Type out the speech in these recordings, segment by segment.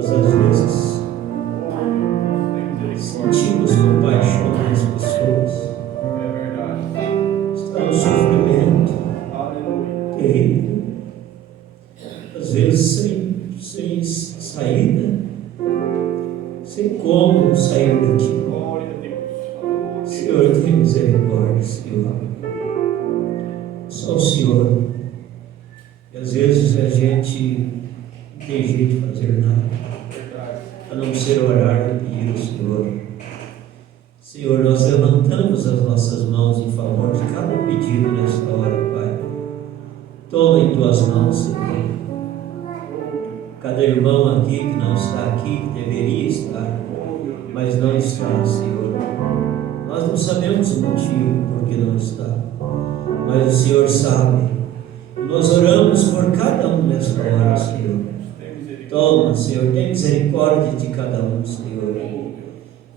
Nós às vezes sentimos compaixão das pessoas. Está no sofrimento terrível, às vezes sem saída, sem como sair daqui. Senhor, tem misericórdia, Senhor. Só o Senhor. E às vezes a gente não tem jeito de fazer nada, a não ser orar e pedir ao Senhor. Senhor, nós levantamos as nossas mãos em favor de cada pedido nesta hora, Pai. Toma em tuas mãos, Senhor. Cada irmão aqui que não está aqui, que deveria estar, mas não está, Senhor. Nós não sabemos o motivo por que não está, mas o Senhor sabe. E nós oramos por cada um nesta hora, Senhor. Toma, Senhor, tem misericórdia de cada um, Senhor.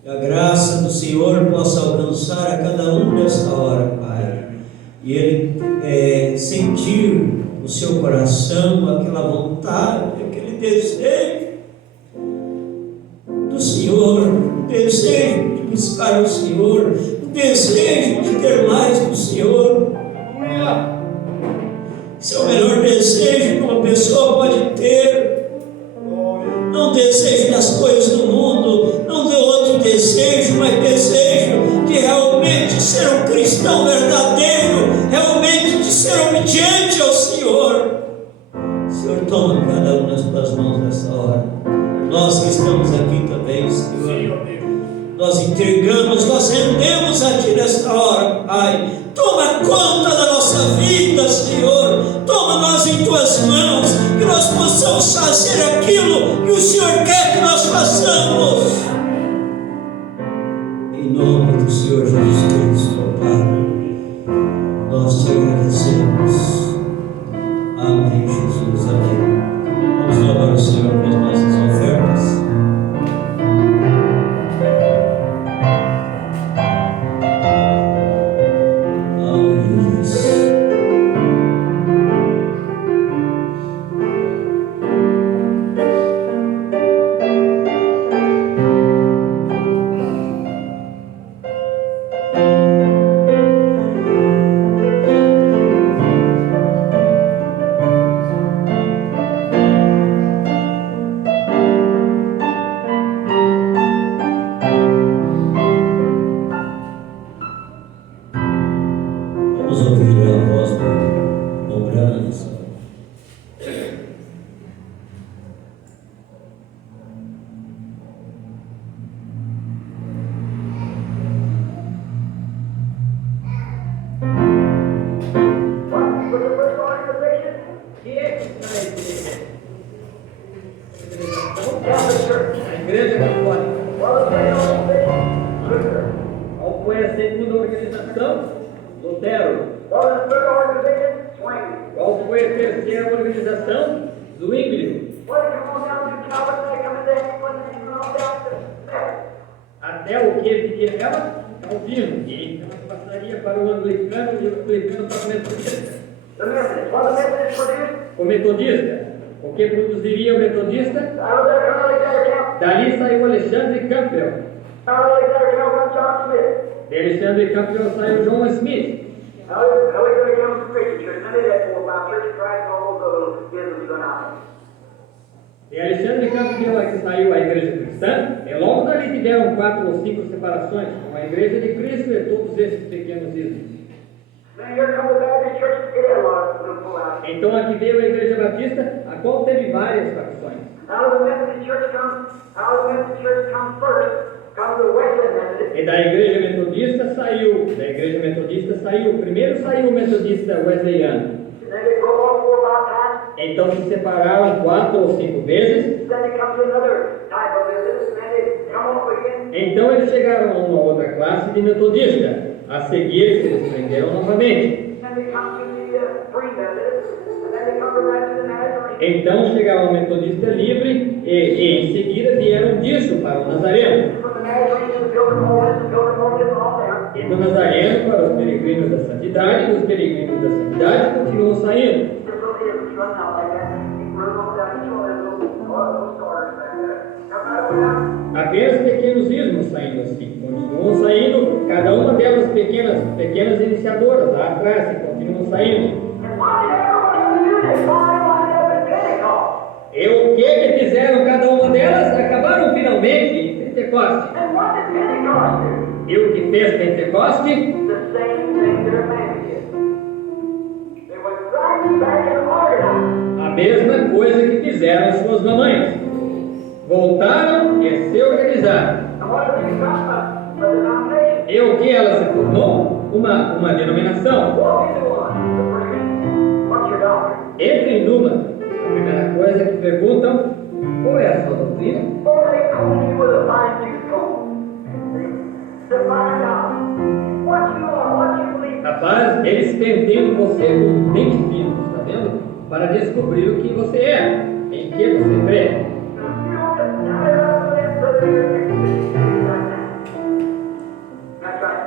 Que a graça do Senhor possa alcançar a cada um nesta hora, Pai. E Ele sentir no seu coração aquela vontade, aquele desejo do Senhor, o desejo de buscar o Senhor, o desejo de ter mais do Senhor. Esse é o melhor desejo que uma pessoa pode ter. Não desejo das coisas do mundo, não de outro desejo, mas desejo de realmente ser um cristão verdadeiro, realmente de ser obediente ao Senhor. Senhor, toma cada um nas tuas mãos nessa hora. Nós que estamos aqui também, Senhor, nós entregamos, nós rendemos a Ti nesta hora, Pai. Toma conta da nossa vida, Senhor. Toma nós em Tuas mãos, que nós possamos fazer aquilo que o Senhor quer que nós façamos. Em nome do Senhor Jesus Cristo, Pai, nós Te agradecemos. Amém, Jesus, amém. Vamos louvar o Senhor com as nossas ofertas. Até o que ela Calvino, e ela passaria para o anglicano e o anglicano para o metodista. O metodista, o que produziria o metodista? Dali saiu Alexandre Campbell. De Alexandre Campbell saiu John Smith. De Alexandre Campbell é que saiu a igreja cristã, e logo dali tiveram 4 ou 5 separações, com a igreja de Cristo e todos esses pequenos ismos. Então aqui veio a igreja batista, a qual teve várias facções. E da igreja metodista saiu, primeiro saiu o metodista wesleyano. Então se separaram 4 ou 5 vezes. Então eles chegaram a uma outra classe de metodista. A seguir se eles prenderam novamente. Então chegaram ao metodista livre e em seguida vieram disso para o nazareno. E do nazareno para os peregrinos da santidade, e os peregrinos da santidade continuam saindo. Apenas pequenos ismos saindo assim, continuam saindo, cada uma delas pequenas iniciadoras, lá atrás, que continuam saindo. E o que fizeram cada uma delas? Acabaram finalmente em Pentecoste. E o que fez Pentecoste? A mesma coisa que fizeram as suas mamães. Voltaram e se organizaram. E o que ela se tornou? Uma denominação. Entrem numa. A primeira coisa que perguntam: qual é a sua doutrina? Rapaz, eles penteiam você com dentes finos, está vendo? Para descobrir o que você é, em que você crê.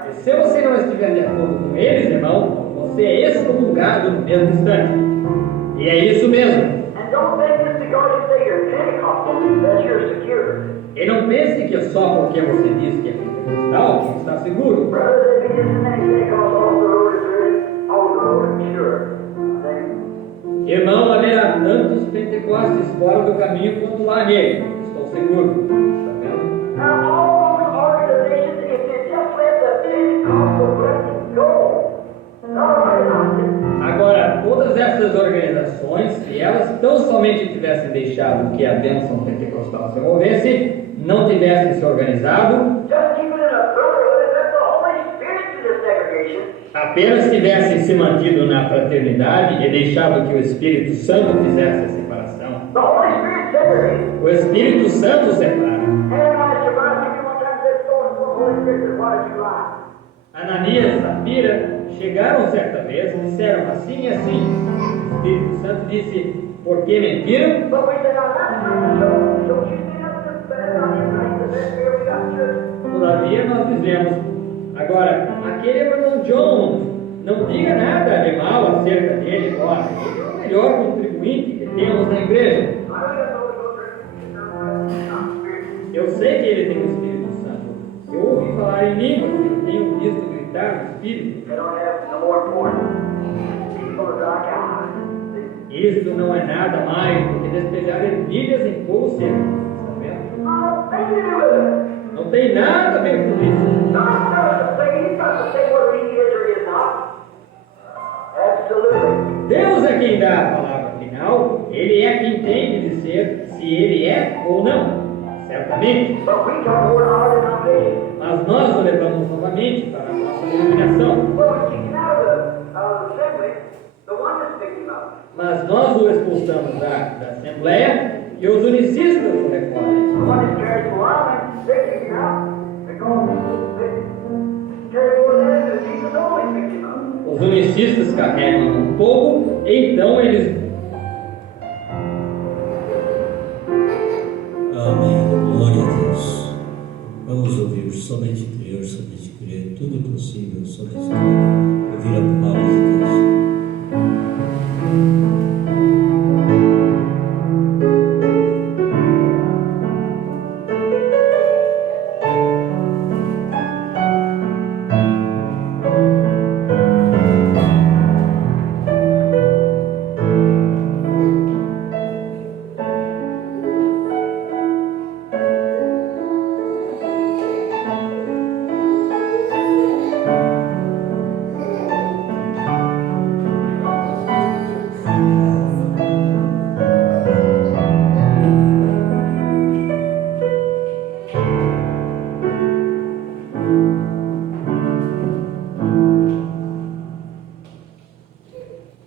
E se você não estiver de acordo com eles, irmão, você é excomungado no mesmo instante. E é isso mesmo. E não pense que só porque você diz que é pentecostal que está seguro. Irmão, haverá tantos pentecostes fora do caminho quanto há nele. Estou seguro. Está vendo? Agora, todas essas organizações, se elas tão somente tivessem deixado que a bênção pentecostal se movesse, não tivessem se organizado, apenas tivessem se mantido na fraternidade e deixado que o Espírito Santo fizesse a separação, o Espírito Santo separa. Ananias e Safira chegaram certa vez e disseram assim e assim. O Espírito Santo disse: por que mentiram? Todavia nós dizemos: agora, aquele é o irmão John, não diga nada de mal acerca dele, ora, ele é o melhor contribuinte que temos na igreja. Eu sei que ele tem o Espírito Santo. Eu ouvi falar em línguas e tenho visto gritar no Espírito. Isso não é nada mais do que despejar ervilhas em fogo seco. Está vendo? Não tem nada a ver com isso. Deus é quem dá a palavra final. Ele é quem tem de dizer se ele é ou não. Certamente. Mas nós o levamos novamente para a nossa denominação. Mas nós o expulsamos da Assembleia e os unicistas o recolhem. Os unicistas carregam um pouco, então eles... Amém. Glória a Deus. Vamos ouvir somente crer, tudo é possível, somente crer. Ouvir a palavra de Deus.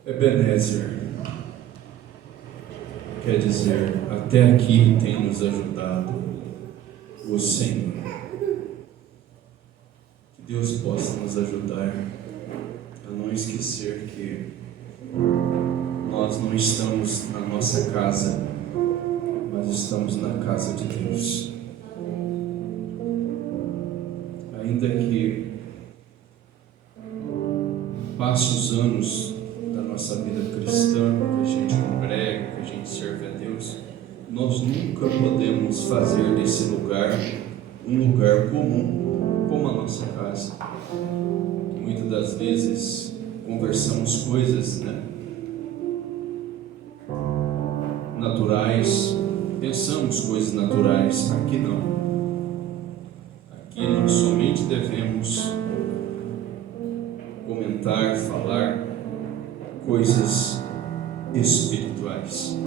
Ebenezer quer dizer, até aqui tem nos ajudado o Senhor. Que Deus possa nos ajudar a não esquecer que nós não estamos na nossa casa, mas estamos na casa de Deus. Ainda que passe os anos da nossa vida cristã, que a gente congrega, que a gente serve a Deus, nós nunca podemos fazer desse lugar um lugar comum como a nossa casa. Muitas das vezes conversamos coisas, naturais, pensamos coisas naturais. Aqui não. Aqui nós somente devemos comentar, falar coisas espirituais.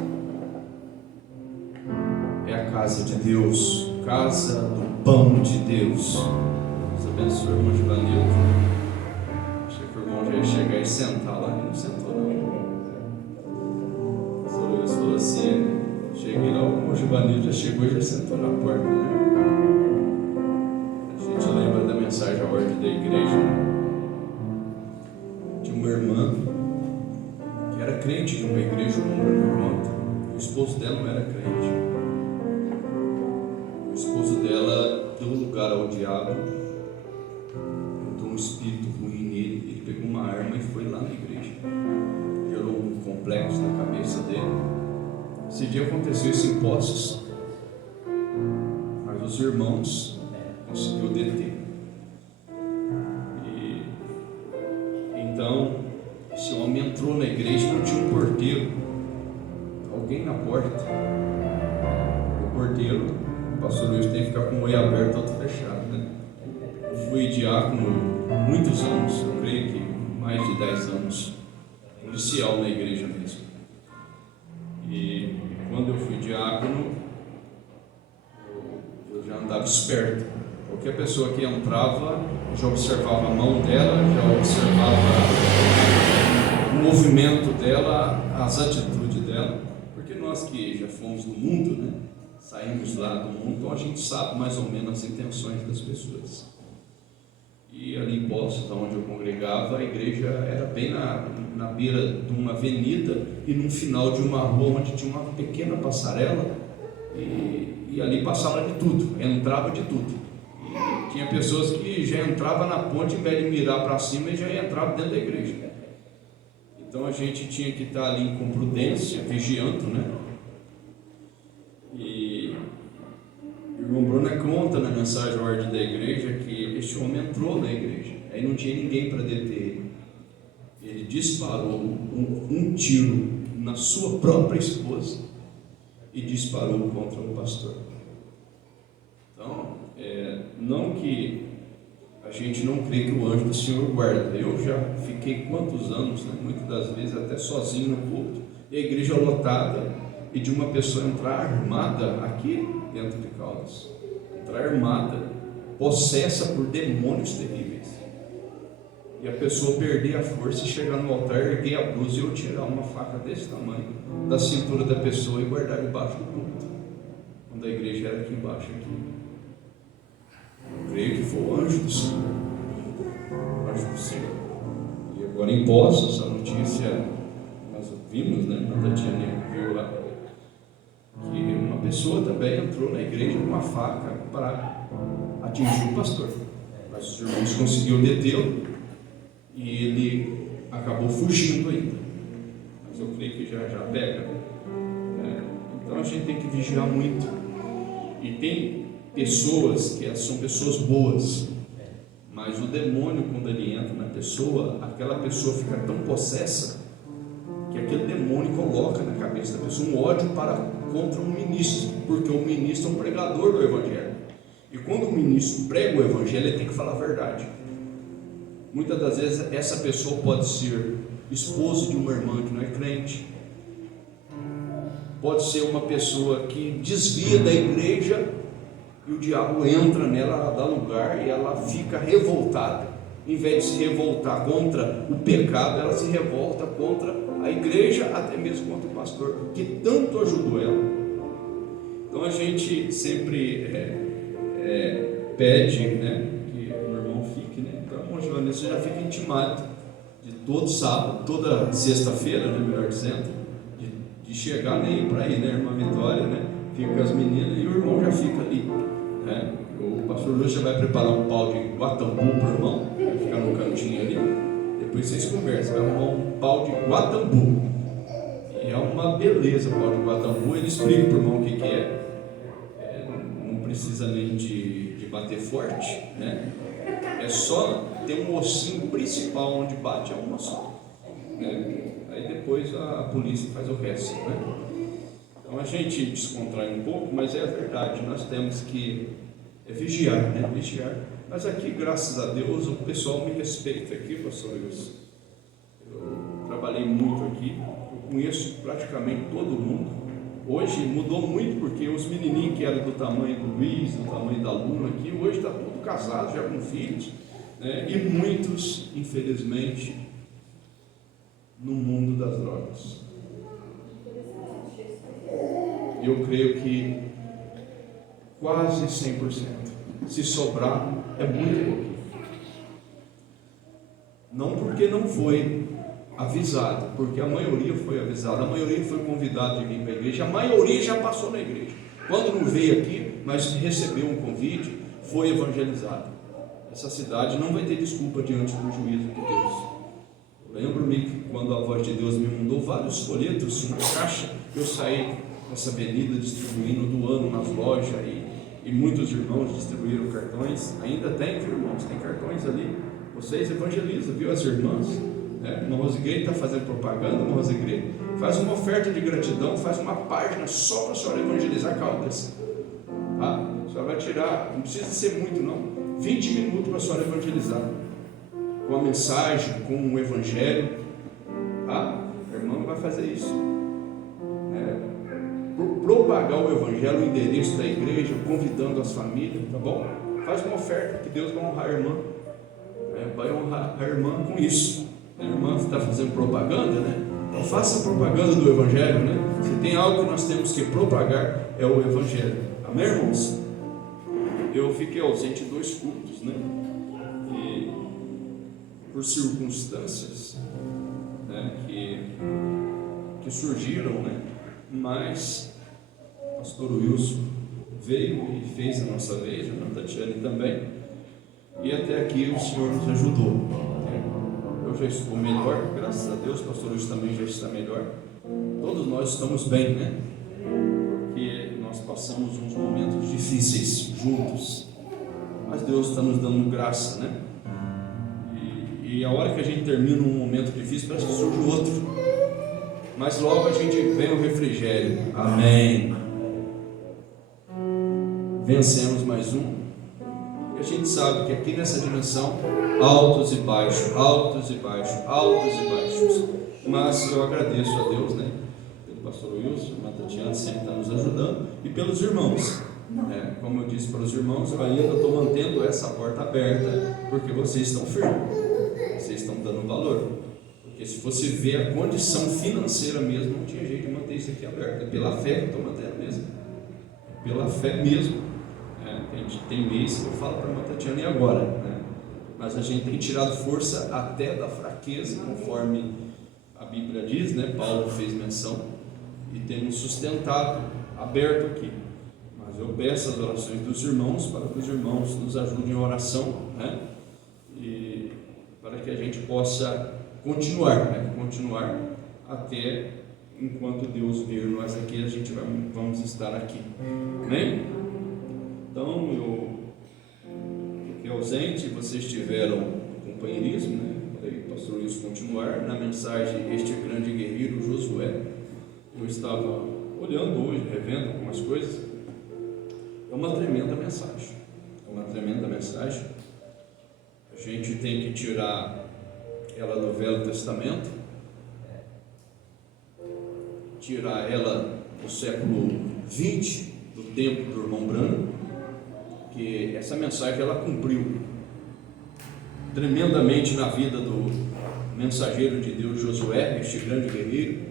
É a casa de Deus, casa do pão de Deus. Deus abençoe o irmão Givanildo. Achei que o irmão já ia chegar e sentar lá, e não sentou não. O pastor Luiz falou assim, cheguei lá, o irmão Givanildo já chegou e já sentou na porta, A gente lembra da mensagem à ordem da igreja, de uma irmã que era crente de uma igreja, o o esposo dela não era crente. O esposo dela deu lugar ao diabo, botou um espírito ruim nele, ele pegou uma arma e foi lá na igreja, gerou um complexo na cabeça dele. Esse dia aconteceu isso em Poços, mas os irmãos conseguiu deter. E então esse homem entrou na igreja, não tinha um porteiro, alguém na porta. O porteiro, o pastor Luiz, tem que ficar com o olho aberto, outro fechado, Eu fui diácono muitos anos, eu creio que mais de 10 anos, policial na igreja mesmo. E quando eu fui diácono, eu já andava esperto. Qualquer pessoa que entrava, já observava a mão dela, já observava o movimento dela, as atitudes dela, porque nós que já fomos do mundo, saímos lá do mundo, então a gente sabe mais ou menos as intenções das pessoas. E ali em Poços, onde eu congregava, a igreja era bem na beira de uma avenida e no final de uma rua onde tinha uma pequena passarela, e ali passava de tudo, entrava de tudo. E tinha pessoas que já entravam na ponte, em vez de mirar para cima, e já entravam dentro da igreja. Então a gente tinha que estar ali com prudência, vigiando, E o irmão Bruno conta na mensagem à ordem da igreja que este homem entrou na igreja, aí não tinha ninguém para deter ele. Ele disparou um tiro na sua própria esposa e disparou contra o pastor. Então, não que a gente não crê que o anjo do Senhor guarda. Eu já fiquei quantos anos, muitas das vezes até sozinho no culto, e a igreja lotada, e de uma pessoa entrar armada aqui dentro de Caldas, entrar armada, possessa por demônios terríveis, e a pessoa perder a força e chegar no altar, erguer a blusa e eu tirar uma faca desse tamanho da cintura da pessoa e guardar debaixo do culto, quando a igreja era aqui embaixo. Eu creio que foi o anjo do Senhor, o anjo do Senhor. E agora em Poços, essa notícia nós vimos, a Tatiana viu lá, que uma pessoa também entrou na igreja com uma faca para atingir o pastor, mas os irmãos conseguiram detê-lo e ele acabou fugindo ainda, mas eu creio que já pega, Então a gente tem que vigiar muito. E tem pessoas que são pessoas boas, mas o demônio, quando ele entra na pessoa, aquela pessoa fica tão possessa que aquele demônio coloca na cabeça da pessoa um ódio contra um ministro, porque o ministro é um pregador do evangelho, e quando o ministro prega o evangelho, ele tem que falar a verdade. Muitas das vezes essa pessoa pode ser esposo de uma irmã que não é crente, pode ser uma pessoa que desvia da igreja, e o diabo entra nela, ela dá lugar e ela fica revoltada. Em vez de se revoltar contra o pecado, ela se revolta contra a igreja, até mesmo contra o pastor, que tanto ajudou ela. Então a gente sempre pede, que o irmão fique, Então, o irmão Joanilson já fica intimado de todo sábado, toda sexta-feira, melhor dizendo, de chegar nem para ir, irmã Vitória, fica com as meninas e o irmão já fica ali, O pastor Luiz já vai preparar um pau de guatambu para o irmão, vai ficar no cantinho ali, depois vocês conversam, vai arrumar um pau de guatambu, e É uma beleza pau de guatambu. Ele explica para o irmão o que é. Não precisa nem de bater forte, né? É só ter um ossinho principal onde bate, é uma só, né? Aí depois a polícia faz o resto, né? Então a gente descontrai um pouco, mas é a verdade, nós temos que vigiar, né? Vigiar. Mas aqui, graças a Deus, o pessoal me respeita aqui, pastor Wilson. Eu trabalhei muito aqui, eu conheço praticamente todo mundo. Hoje mudou muito, porque os menininhos que eram do tamanho do Luiz, do tamanho da Luna aqui, hoje está tudo casado, já com filhos, né? E muitos, infelizmente, no mundo das drogas. Eu creio que quase 100%. Se sobrar, é muito pouquinho. Não porque não foi avisado, porque a maioria foi avisada, a maioria foi convidada de vir para a igreja, a maioria já passou na igreja. Quando não veio aqui, mas recebeu um convite, foi evangelizado. Essa cidade não vai ter desculpa diante do juízo de Deus. Lembro-me que quando a voz de Deus me mandou vários folhetos, uma caixa, eu saí nessa avenida distribuindo, doando nas lojas, e muitos irmãos distribuíram cartões. Ainda tem, viu, irmãos? Tem cartões ali. Vocês evangelizam, viu, as irmãs? Irmã Rosigreide está fazendo propaganda. Irmã Rosigreide, faz uma oferta de gratidão, faz uma página só para a senhora evangelizar Caldas, tá? A senhora vai tirar, não precisa ser muito não, 20 minutos para a senhora evangelizar, com a mensagem, com o evangelho, tá? A irmã vai fazer isso, propagar o evangelho, o endereço da igreja, convidando as famílias, tá bom? Faz uma oferta, que Deus vai honrar a irmã, vai honrar a irmã com isso. A irmã está fazendo propaganda, né? Então faça a propaganda do evangelho, né? Se tem algo que nós temos que propagar, é o evangelho. Amém, irmãos? Eu fiquei ausente em 2 cultos, né? E por circunstâncias, né, que surgiram, né? Mas o pastor Wilson veio e fez a nossa vez, a Ana Tatiane também, e até aqui o Senhor nos ajudou. Eu já estou melhor, graças a Deus, o pastor Wilson também já está melhor. Todos nós estamos bem, né? Porque nós passamos uns momentos difíceis juntos, mas Deus está nos dando graça, né? E a hora que a gente termina um momento difícil, parece que surge outro, mas logo a gente vem o refrigério. Amém. Vencemos mais um. E a gente sabe que aqui nessa dimensão, altos e baixos, altos e baixos, altos e baixos. Mas eu agradeço a Deus, né? Pelo pastor Wilson, a Tatiana sempre está nos ajudando, e pelos irmãos. Como eu disse para os irmãos, eu ainda estou mantendo essa porta aberta, porque vocês estão firmes, vocês estão dando valor. Porque se você ver a condição financeira mesmo, não tinha jeito de manter isso aqui aberto. É pela fé que eu estou mantendo mesmo. É pela fé mesmo. A gente tem mês que eu falo para a irmã Tatiana, e agora? Mas a gente tem tirado força até da fraqueza, conforme a Bíblia diz, né? Paulo fez menção, e temos sustentado, aberto aqui. Mas eu peço as orações dos irmãos, para que os irmãos nos ajudem em oração, né? E para que a gente possa continuar, né? Continuar até enquanto Deus vir nós aqui, a gente vamos estar aqui. Amém? Então, eu fiquei ausente, vocês tiveram companheirismo, né? Para o pastor Wilson continuar. Na mensagem, este grande guerreiro Josué, eu estava olhando hoje, revendo algumas coisas. É uma tremenda mensagem. É uma tremenda mensagem. A gente tem que tirar ela do Velho Testamento, tirar ela do século 20, do tempo do irmão Branham, que essa mensagem ela cumpriu tremendamente na vida do mensageiro de Deus Josué, este grande guerreiro,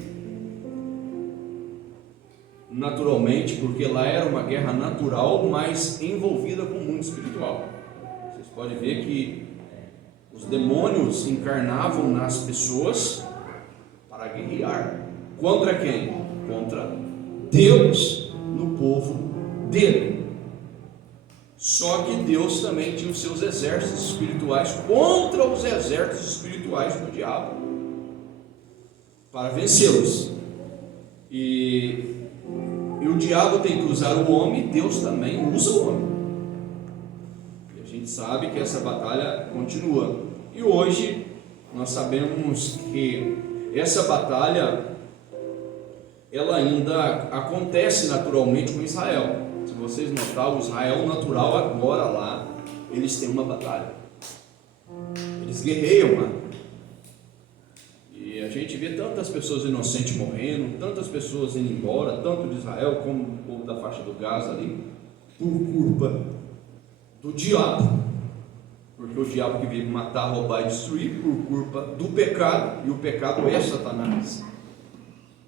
naturalmente, porque lá era uma guerra natural, mas envolvida com o mundo espiritual. Vocês podem ver que os demônios encarnavam nas pessoas para guerrear. Contra quem? Contra Deus no povo dele. Só que Deus também tinha os seus exércitos espirituais contra os exércitos espirituais do diabo, para vencê-los. E o diabo tem que usar o homem, Deus também usa o homem. E a gente sabe que essa batalha continua. E hoje nós sabemos que essa batalha ela ainda acontece naturalmente com Israel. Se vocês notarem, o Israel natural agora lá, eles têm uma batalha. Eles guerreiam lá. E a gente vê tantas pessoas inocentes morrendo, tantas pessoas indo embora, tanto de Israel como do povo da faixa do Gaza ali, por culpa do diabo. Porque o diabo que veio matar, roubar e destruir por culpa do pecado, e o pecado é Satanás.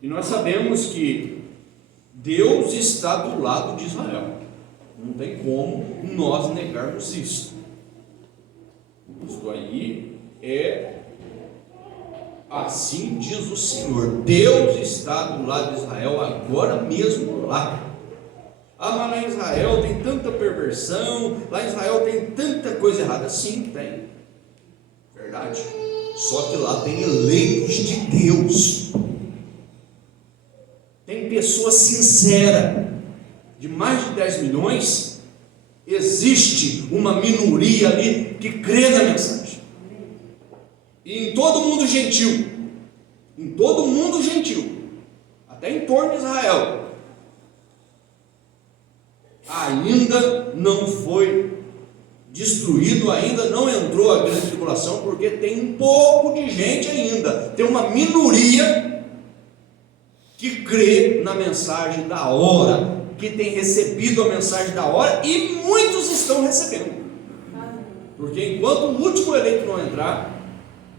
E nós sabemos que Deus está do lado de Israel. Não tem como nós negarmos isso. Isso aí é assim diz o Senhor. Deus está do lado de Israel agora mesmo lá. Ah, mas lá em Israel tem tanta perversão, lá em Israel tem tanta coisa errada. Sim, tem. Verdade. Só que lá tem eleitos de Deus. Tem pessoas sinceras. De mais de 10 milhões, existe uma minoria ali que crê na mensagem. E em todo mundo gentil, até em torno de Israel, ainda não foi destruído, ainda não entrou a grande tribulação, porque tem um pouco de gente ainda, tem uma minoria que crê na mensagem da hora, que tem recebido a mensagem da hora, e muitos estão recebendo, porque enquanto o último eleito não entrar,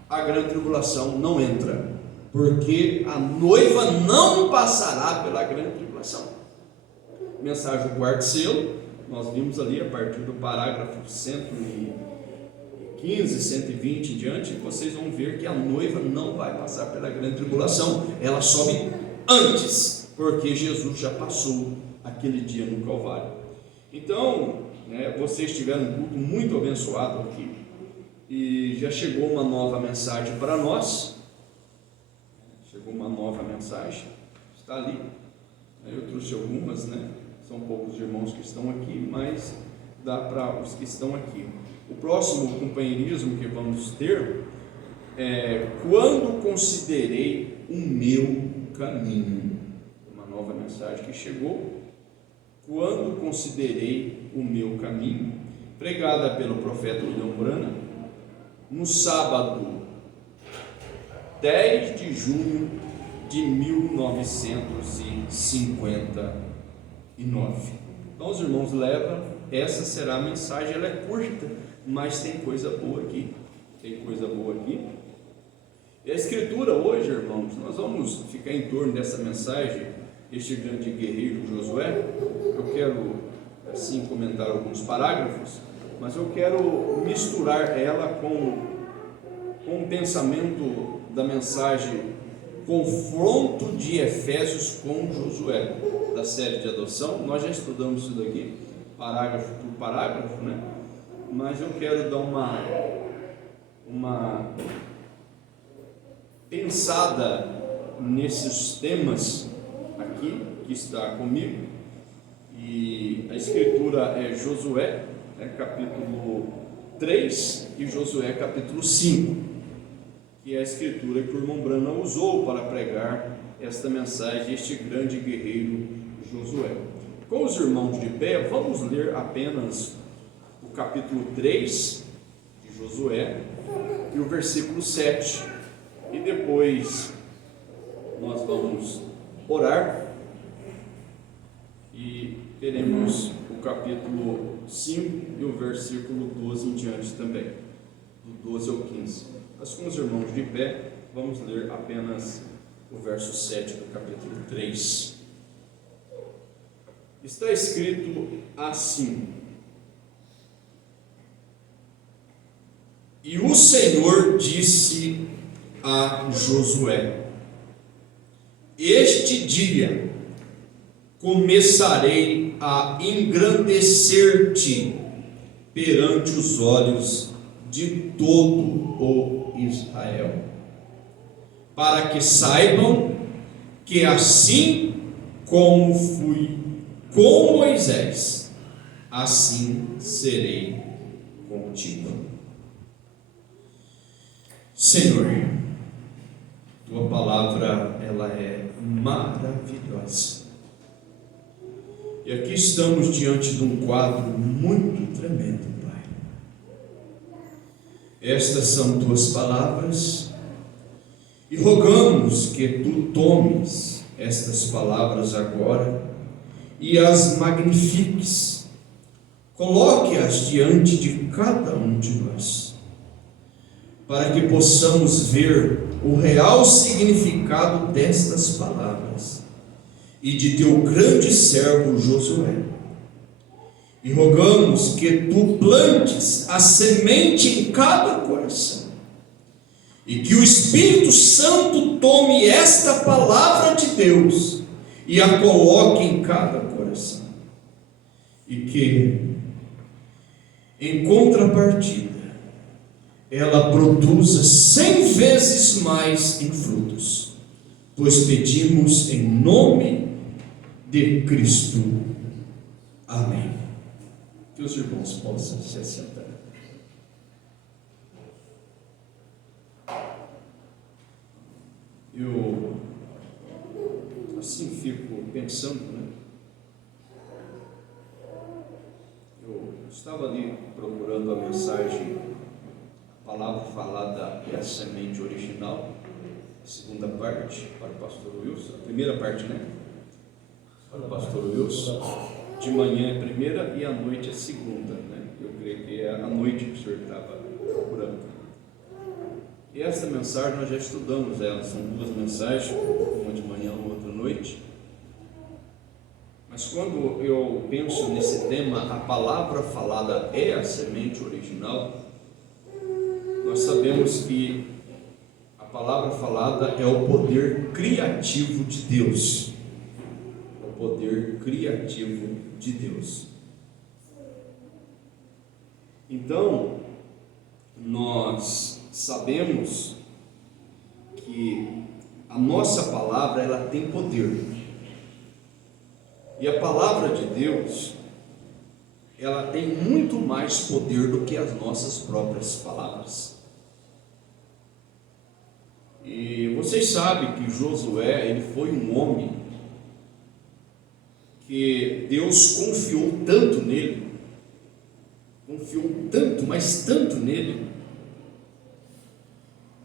a grande tribulação não entra, porque a noiva não passará pela grande tribulação. Mensagem do quarto selo, nós vimos ali a partir do parágrafo 115, 120 em diante, vocês vão ver que a noiva não vai passar pela grande tribulação, ela sobe antes, porque Jesus já passou aquele dia no Calvário. Então, vocês tiveram um culto muito abençoado aqui, e já chegou uma nova mensagem para nós. Chegou uma nova mensagem, está ali. Eu trouxe algumas, são poucos irmãos que estão aqui, mas dá para os que estão aqui. O próximo companheirismo que vamos ter é quando considerei o meu caminho. Uma nova mensagem que chegou. Quando considerei o meu caminho, pregada pelo profeta William Branham, no sábado 10 de junho de 1959. Então os irmãos levam, essa será a mensagem, ela é curta, mas tem coisa boa aqui. E a escritura hoje, irmãos, nós vamos ficar em torno dessa mensagem, este grande guerreiro Josué. Eu quero assim comentar alguns parágrafos, mas eu quero misturar ela com o pensamento da mensagem Confronto de Efésios com Josué, da série de adoção. Nós já estudamos isso daqui, parágrafo por parágrafo, mas eu quero dar uma pensada nesses temas aqui, que está comigo. E a escritura é Josué, capítulo 3, e Josué capítulo 5, que é a escritura que o irmão Branham usou para pregar esta mensagem, este grande guerreiro Josué. Com os irmãos de pé, vamos ler apenas o capítulo 3 de Josué e o versículo 7, e depois nós vamos orar e teremos o capítulo 5 e o versículo 12 em diante também, do 12 ao 15. Mas com os irmãos de pé, vamos ler apenas o verso 7 do capítulo 3. Está escrito assim: E o Senhor disse a Josué: Este dia começarei a engrandecer-te perante os olhos de todo o Israel, para que saibam que assim como fui com Moisés, assim serei contigo. Senhor, tua palavra, ela é maravilhosa. E aqui estamos diante de um quadro muito tremendo, Pai. Estas são tuas palavras, e rogamos que tu tomes estas palavras agora e as magnifiques, coloque-as diante de cada um de nós, para que possamos ver o real significado destas palavras e de teu grande servo Josué. E rogamos que tu plantes a semente em cada coração, e que o Espírito Santo tome esta palavra de Deus e a coloque em cada coração, e que, em contrapartida, ela produza 100 vezes mais em frutos, pois pedimos em nome de Cristo. Amém. Que os irmãos possam se assentar. Eu assim fico pensando, né? Eu estava ali procurando a mensagem, a palavra falada é a semente original, a segunda parte para o pastor Wilson, a primeira parte, né? Para o pastor Wilson, de manhã é a primeira e à noite é a segunda, né? Eu creio que é à noite que o senhor estava procurando. E essa mensagem nós já estudamos ela, são duas mensagens, uma de manhã e outra à noite. Mas quando eu penso nesse tema, a palavra falada é a semente original, nós sabemos que a palavra falada é o poder criativo de Deus. É o poder criativo de Deus. Então, nós sabemos que a nossa palavra, ela tem poder, e a palavra de Deus, ela tem muito mais poder do que as nossas próprias palavras. E vocês sabem que Josué, ele foi um homem que Deus confiou tanto nele, mas tanto nele,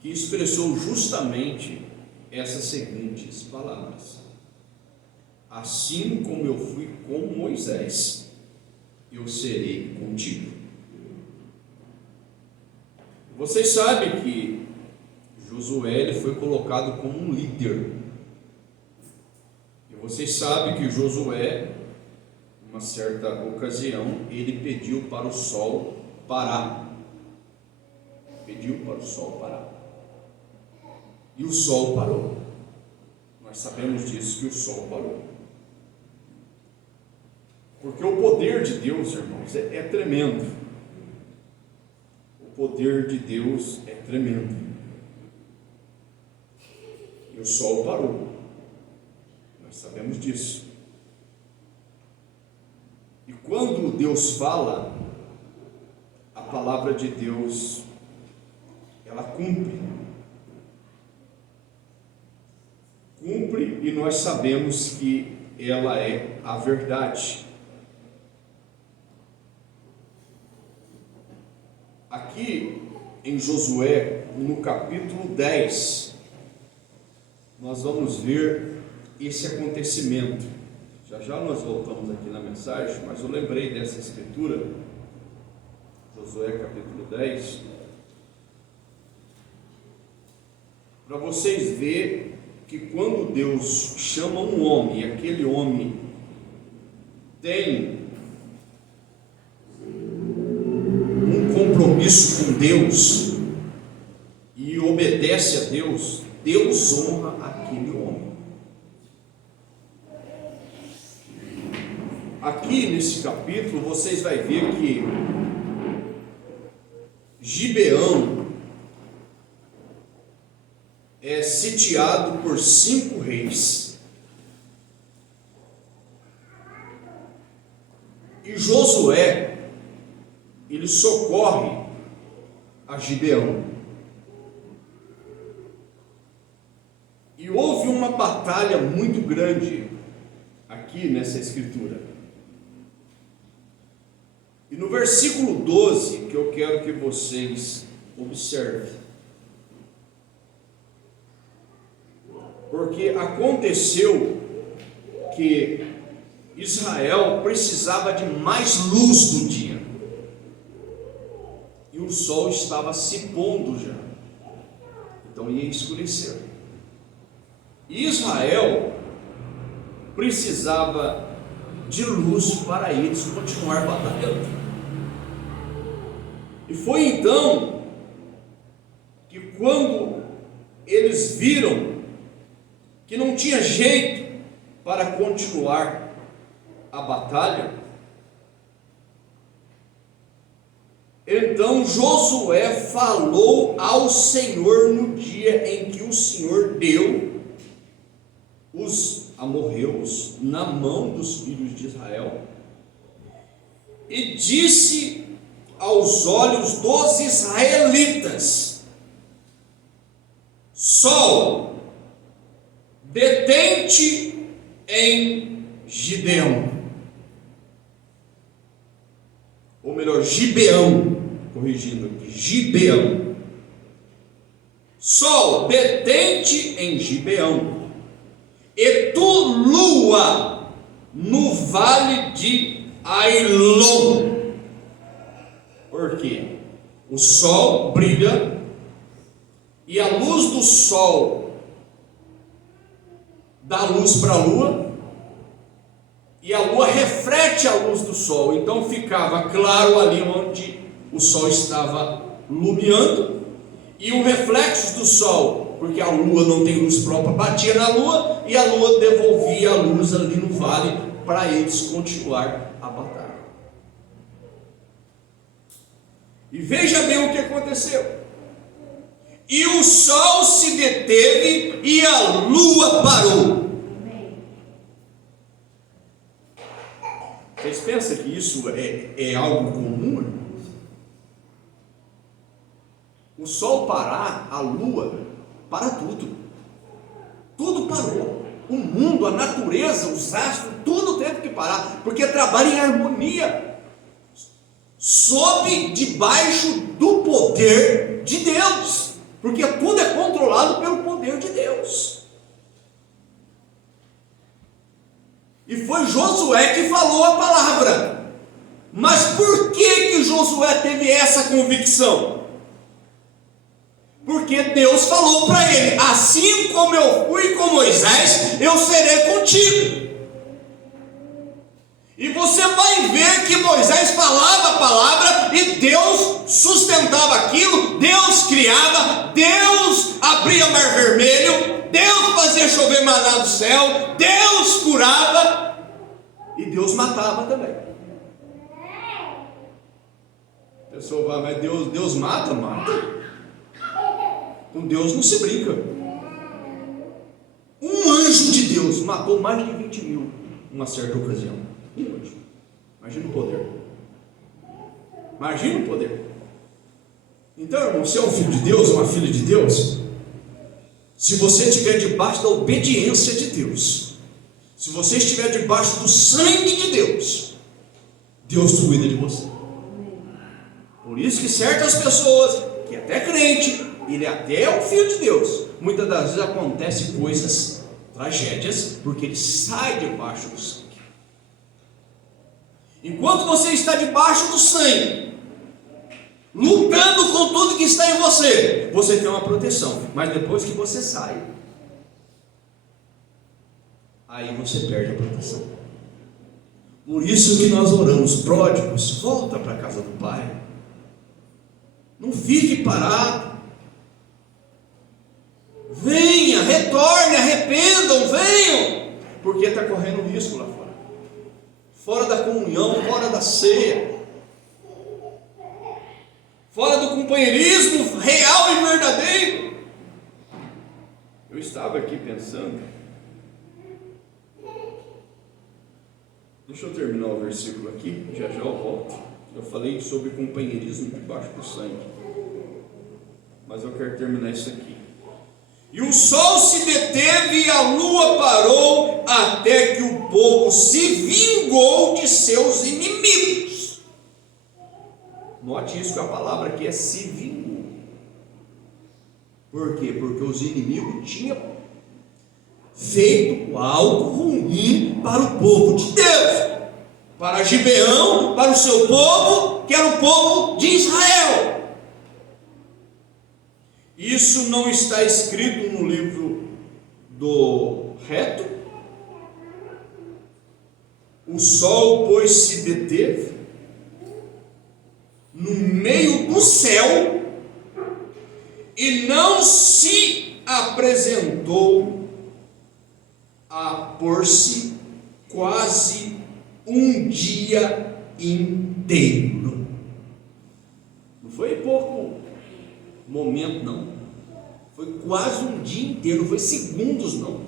que expressou justamente essas seguintes palavras: assim como eu fui com Moisés, eu serei contigo. Vocês sabem que Josué, ele foi colocado como um líder, e vocês sabem que Josué, em uma certa ocasião, ele pediu para o sol parar, e o sol parou. Nós sabemos disso, que o sol parou, porque o poder de Deus, irmãos, é tremendo. O poder de Deus é tremendo. E o sol parou, nós sabemos disso. E quando Deus fala, a palavra de Deus, ela cumpre, e nós sabemos que ela é a verdade. Aqui em Josué, no capítulo 10, nós vamos ver esse acontecimento. Já já nós voltamos aqui na mensagem, mas eu lembrei dessa escritura, Josué capítulo 10, para vocês verem que quando Deus chama um homem, e aquele homem tem um compromisso com Deus e obedece a Deus, Deus honra aquele homem. Aqui nesse capítulo vocês vão ver que Gibeão é sitiado por 5 reis. E Josué, ele socorre a Gibeão. E houve uma batalha muito grande aqui nessa escritura. E no versículo 12, que eu quero que vocês observem. Porque aconteceu que Israel precisava de mais luz no dia. E o sol estava se pondo já. Então ia escurecer. E Israel precisava de luz para eles continuar batalhando. E foi então que, quando eles viram que não tinha jeito para continuar a batalha, então Josué falou ao Senhor no dia em que o Senhor deu os amorreus na mão dos filhos de Israel, e disse aos olhos dos israelitas: Sol, detente em Gideão, ou melhor, Gibeão, corrigindo aqui, Gibeão. Sol, detente em Gibeão, e tu, lua, no vale de Ailon. Por quê? O sol brilha, e a luz do sol dá luz para a lua, e a lua reflete a luz do sol. Então ficava claro ali onde o sol estava lumiando, e o reflexo do sol, porque a lua não tem luz própria, batia na lua, e a lua devolvia a luz ali no vale para eles continuar a batalha. E veja bem o que aconteceu. E o sol se deteve e a lua parou. Vocês pensam que isso é algo comum, irmãos? O sol parar, a lua para tudo. Tudo parou. O mundo, a natureza, os astros, tudo teve que parar, porque trabalha em harmonia, sob debaixo do poder de Deus, porque tudo é controlado pelo poder de Deus. E foi Josué que falou a palavra. Mas por que Josué teve essa convicção? Porque Deus falou para ele: assim como eu fui com Moisés, eu serei contigo. E você vai ver que Moisés falava a palavra e Deus sustentava aquilo, Deus criava, Deus abria o mar vermelho, Deus fazia chover maná do céu, Deus curava e Deus matava também. A pessoa vai: mas Deus mata? Mata. Com Deus não se brinca. Um anjo de Deus matou mais de 20 mil numa certa ocasião. Um anjo. Imagina o poder. Imagina o poder. Então, irmão, você é um filho de Deus, uma filha de Deus. Se você estiver debaixo da obediência de Deus, se você estiver debaixo do sangue de Deus, Deus cuida de você. Por isso que certas pessoas, que é até crente, ele até é um filho de Deus, muitas das vezes acontecem coisas, tragédias, porque ele sai debaixo do sangue. Enquanto você está debaixo do sangue, lutando com tudo que está em você, você tem uma proteção. Mas depois que você sai, aí você perde a proteção. Por isso que nós oramos: pródigos, volta para a casa do Pai. Não fique parado. Venha, retorne, arrependam, venham, porque está correndo risco lá fora. Fora da comunhão, fora da ceia, fora do companheirismo real e verdadeiro. Eu estava aqui pensando, deixa eu terminar o versículo aqui, já Eu falei sobre companheirismo debaixo do sangue, mas eu quero terminar isso aqui. E o sol se deteve e a lua parou, até que o povo se vingou de seus inimigos. Note isso, que a palavra aqui é se vingou. Por quê? Porque os inimigos tinham feito algo ruim para o povo de Deus, para Gibeão, para o seu povo, que era o povo de Israel. Isso não está escrito no livro do reto. O sol, pois, se deteve no meio do céu e não se apresentou a pôr-se quase um dia inteiro. Não foi pouco momento, não. Foi quase um dia inteiro, não foi segundos, não.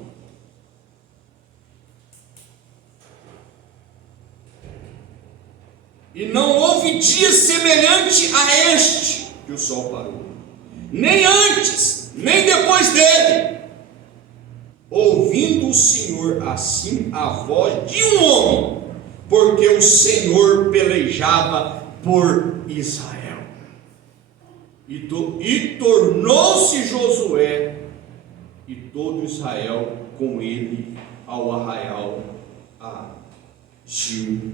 E não houve dia semelhante a este que o sol parou, nem antes, nem depois dele, ouvindo o Senhor assim a voz de um homem, porque o Senhor pelejava por Israel. E tornou-se Josué e todo Israel com ele ao arraial a Gilgal.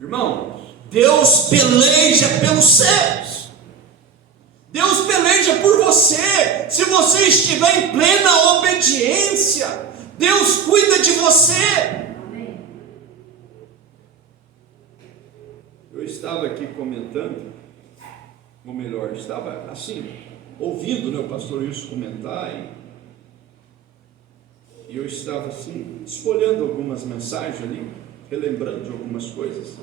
Irmão, Deus peleja pelos céus. Deus peleja por você. Se você estiver em plena obediência, Deus cuida de você. Eu estava aqui comentando, ou melhor, estava assim, ouvindo, o pastor Wilson comentar, e eu estava assim, escolhendo algumas mensagens ali, relembrando de algumas coisas,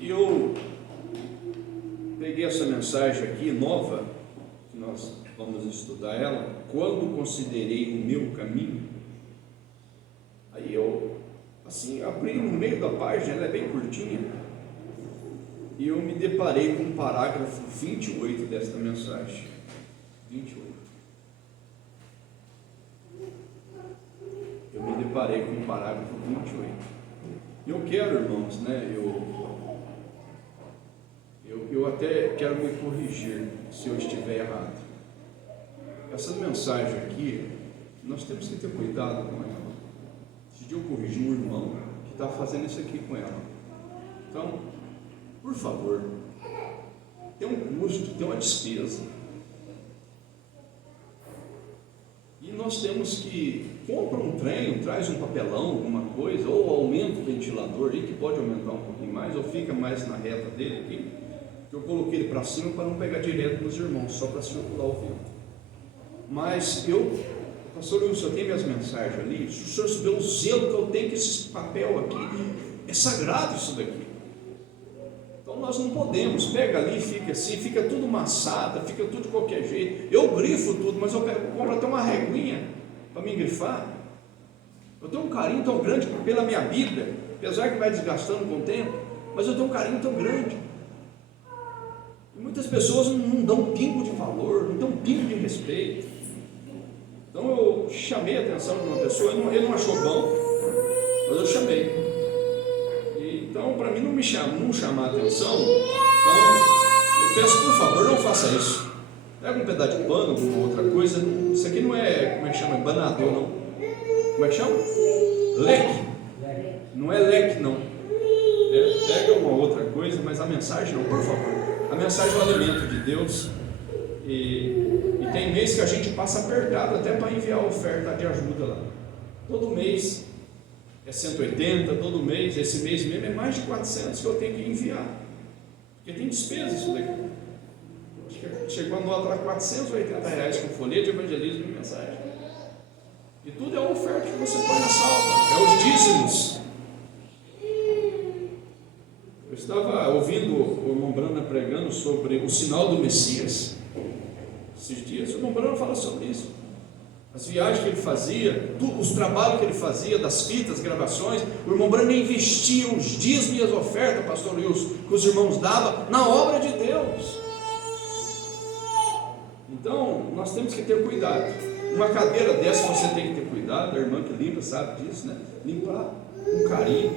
e eu peguei essa mensagem aqui, nova, que nós vamos estudar ela, quando considerei o meu caminho. Aí eu, assim, abri no meio da página, ela é bem curtinha, e eu me deparei com o parágrafo 28 desta mensagem. 28. Eu me deparei com o parágrafo 28. E eu quero, irmãos, eu até quero me corrigir se eu estiver errado. Essa mensagem aqui, nós temos que ter cuidado com ela. Esse dia eu corrigi um irmão que está fazendo isso aqui com ela. Então, por favor, tem um custo, tem uma despesa. E nós temos que, compra um trem, traz um papelão, alguma coisa, ou aumenta o ventilador aí, que pode aumentar um pouquinho mais, ou fica mais na reta dele aqui, que eu coloquei ele para cima para não pegar direto nos irmãos, só para circular o vento. Mas pastor Wilson, eu tenho minhas mensagens ali, se o senhor souber o zelo que eu tenho com esse papel aqui, é sagrado isso daqui. Então nós não podemos, pega ali, fica assim, fica tudo maçada, fica tudo de qualquer jeito. Eu grifo tudo, mas eu compro até uma reguinha para me grifar. Eu tenho um carinho tão grande pela minha Bíblia, apesar que vai desgastando com o tempo, mas eu tenho um carinho tão grande. E muitas pessoas não dão um pingo de valor, não dão um pingo de respeito. Então eu chamei a atenção de uma pessoa, ele não achou bom, mas eu chamei. Então, para mim não chamar a atenção, então eu peço, por favor, não faça isso. Pega um pedaço de pano, alguma outra coisa. Isso aqui não é, como é que chama? Banador, não. Como é que chama? Leque. Não é leque, não. Pega uma outra coisa, mas a mensagem não, por favor. A mensagem é o alimento de Deus. E tem mês que a gente passa apertado até para enviar a oferta de ajuda lá. Todo mês é 180, todo mês, esse mês mesmo é mais de 400 que eu tenho que enviar, porque tem despesa isso daqui. Acho que chegou a nota lá R$480 com folheto de evangelismo e mensagem, e tudo é a oferta que você põe na salva, é os dízimos. Eu estava ouvindo o irmão Brana pregando sobre o sinal do Messias esses dias. O irmão Brana fala sobre isso. As viagens que ele fazia, os trabalhos que ele fazia, das fitas, gravações, o irmão Branham investia os dízimos e as ofertas, pastor Wilson, que os irmãos davam na obra de Deus. Então, nós temos que ter cuidado. Uma cadeira dessa você tem que ter cuidado, a irmã que limpa sabe disso, né? Limpar com carinho,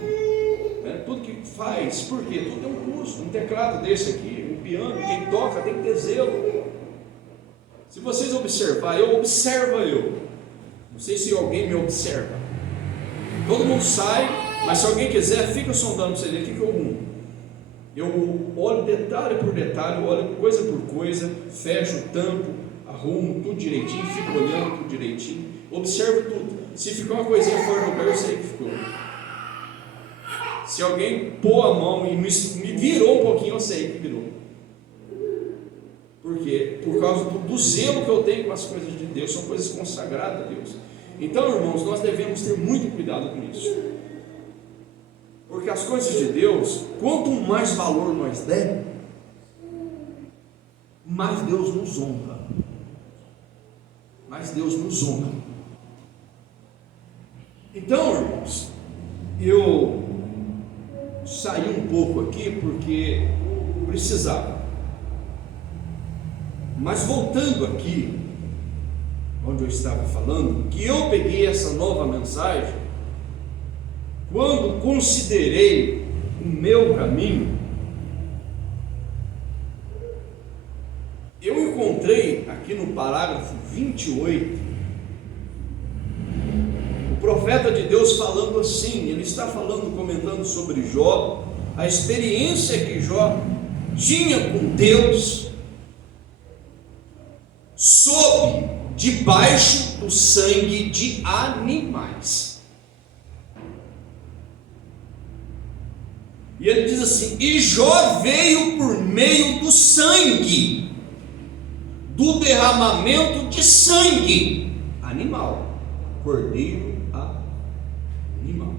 né? Tudo que faz, por quê? Tudo tem um custo. Um teclado desse aqui, um piano, quem toca tem que ter zelo. Se vocês observarem, eu observo eu. Não sei se alguém me observa. Todo mundo sai, mas se alguém quiser, fica sondando para você ver o que eu arrumo. Eu olho detalhe por detalhe, olho coisa por coisa, fecho, tampo, arrumo tudo direitinho, fico olhando tudo direitinho, observo tudo. Se ficou uma coisinha fora do lugar, eu sei que ficou. Se alguém pôr a mão e me virou um pouquinho, eu sei que virou. Por quê? Por causa do zelo que eu tenho com as coisas de Deus, são coisas consagradas a Deus. Então, irmãos, nós devemos ter muito cuidado com isso. Porque as coisas de Deus, quanto mais valor nós demos, mais Deus nos honra. Mais Deus nos honra. Então, irmãos, eu saí um pouco aqui porque precisava. Mas voltando aqui, onde eu estava falando, que eu peguei essa nova mensagem, quando considerei o meu caminho, eu encontrei aqui no parágrafo 28, o profeta de Deus falando assim, ele está falando, comentando sobre Jó, a experiência que Jó tinha com Deus, sob debaixo do sangue de animais. E ele diz assim: e Jó veio por meio do sangue, do derramamento de sangue animal, cordeiro animal.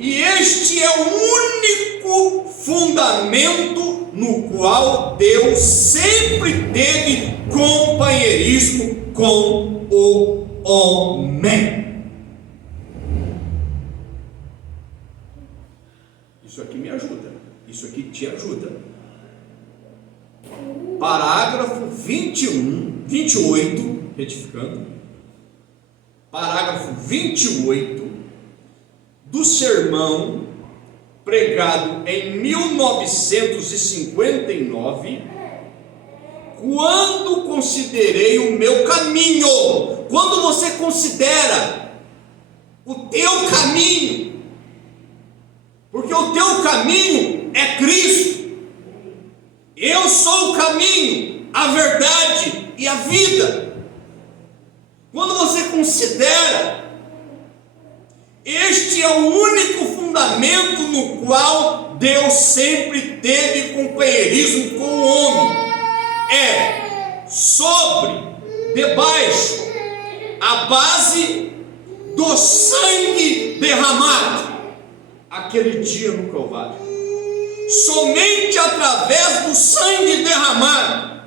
E este é o único fundamento no qual Deus sempre teve companheirismo com o homem. Isso aqui me ajuda, isso aqui te ajuda. Parágrafo 28, retificando, parágrafo 28 do sermão pregado em 1959, quando considerei o meu caminho. Quando você considera o teu caminho, porque o teu caminho é Cristo. Eu sou o caminho, a verdade e a vida. Quando você considera, este é o único fundamento no qual Deus sempre teve companheirismo com o homem. É sobre, debaixo, a base do sangue derramado, aquele dia no Calvário. Somente através do sangue derramado,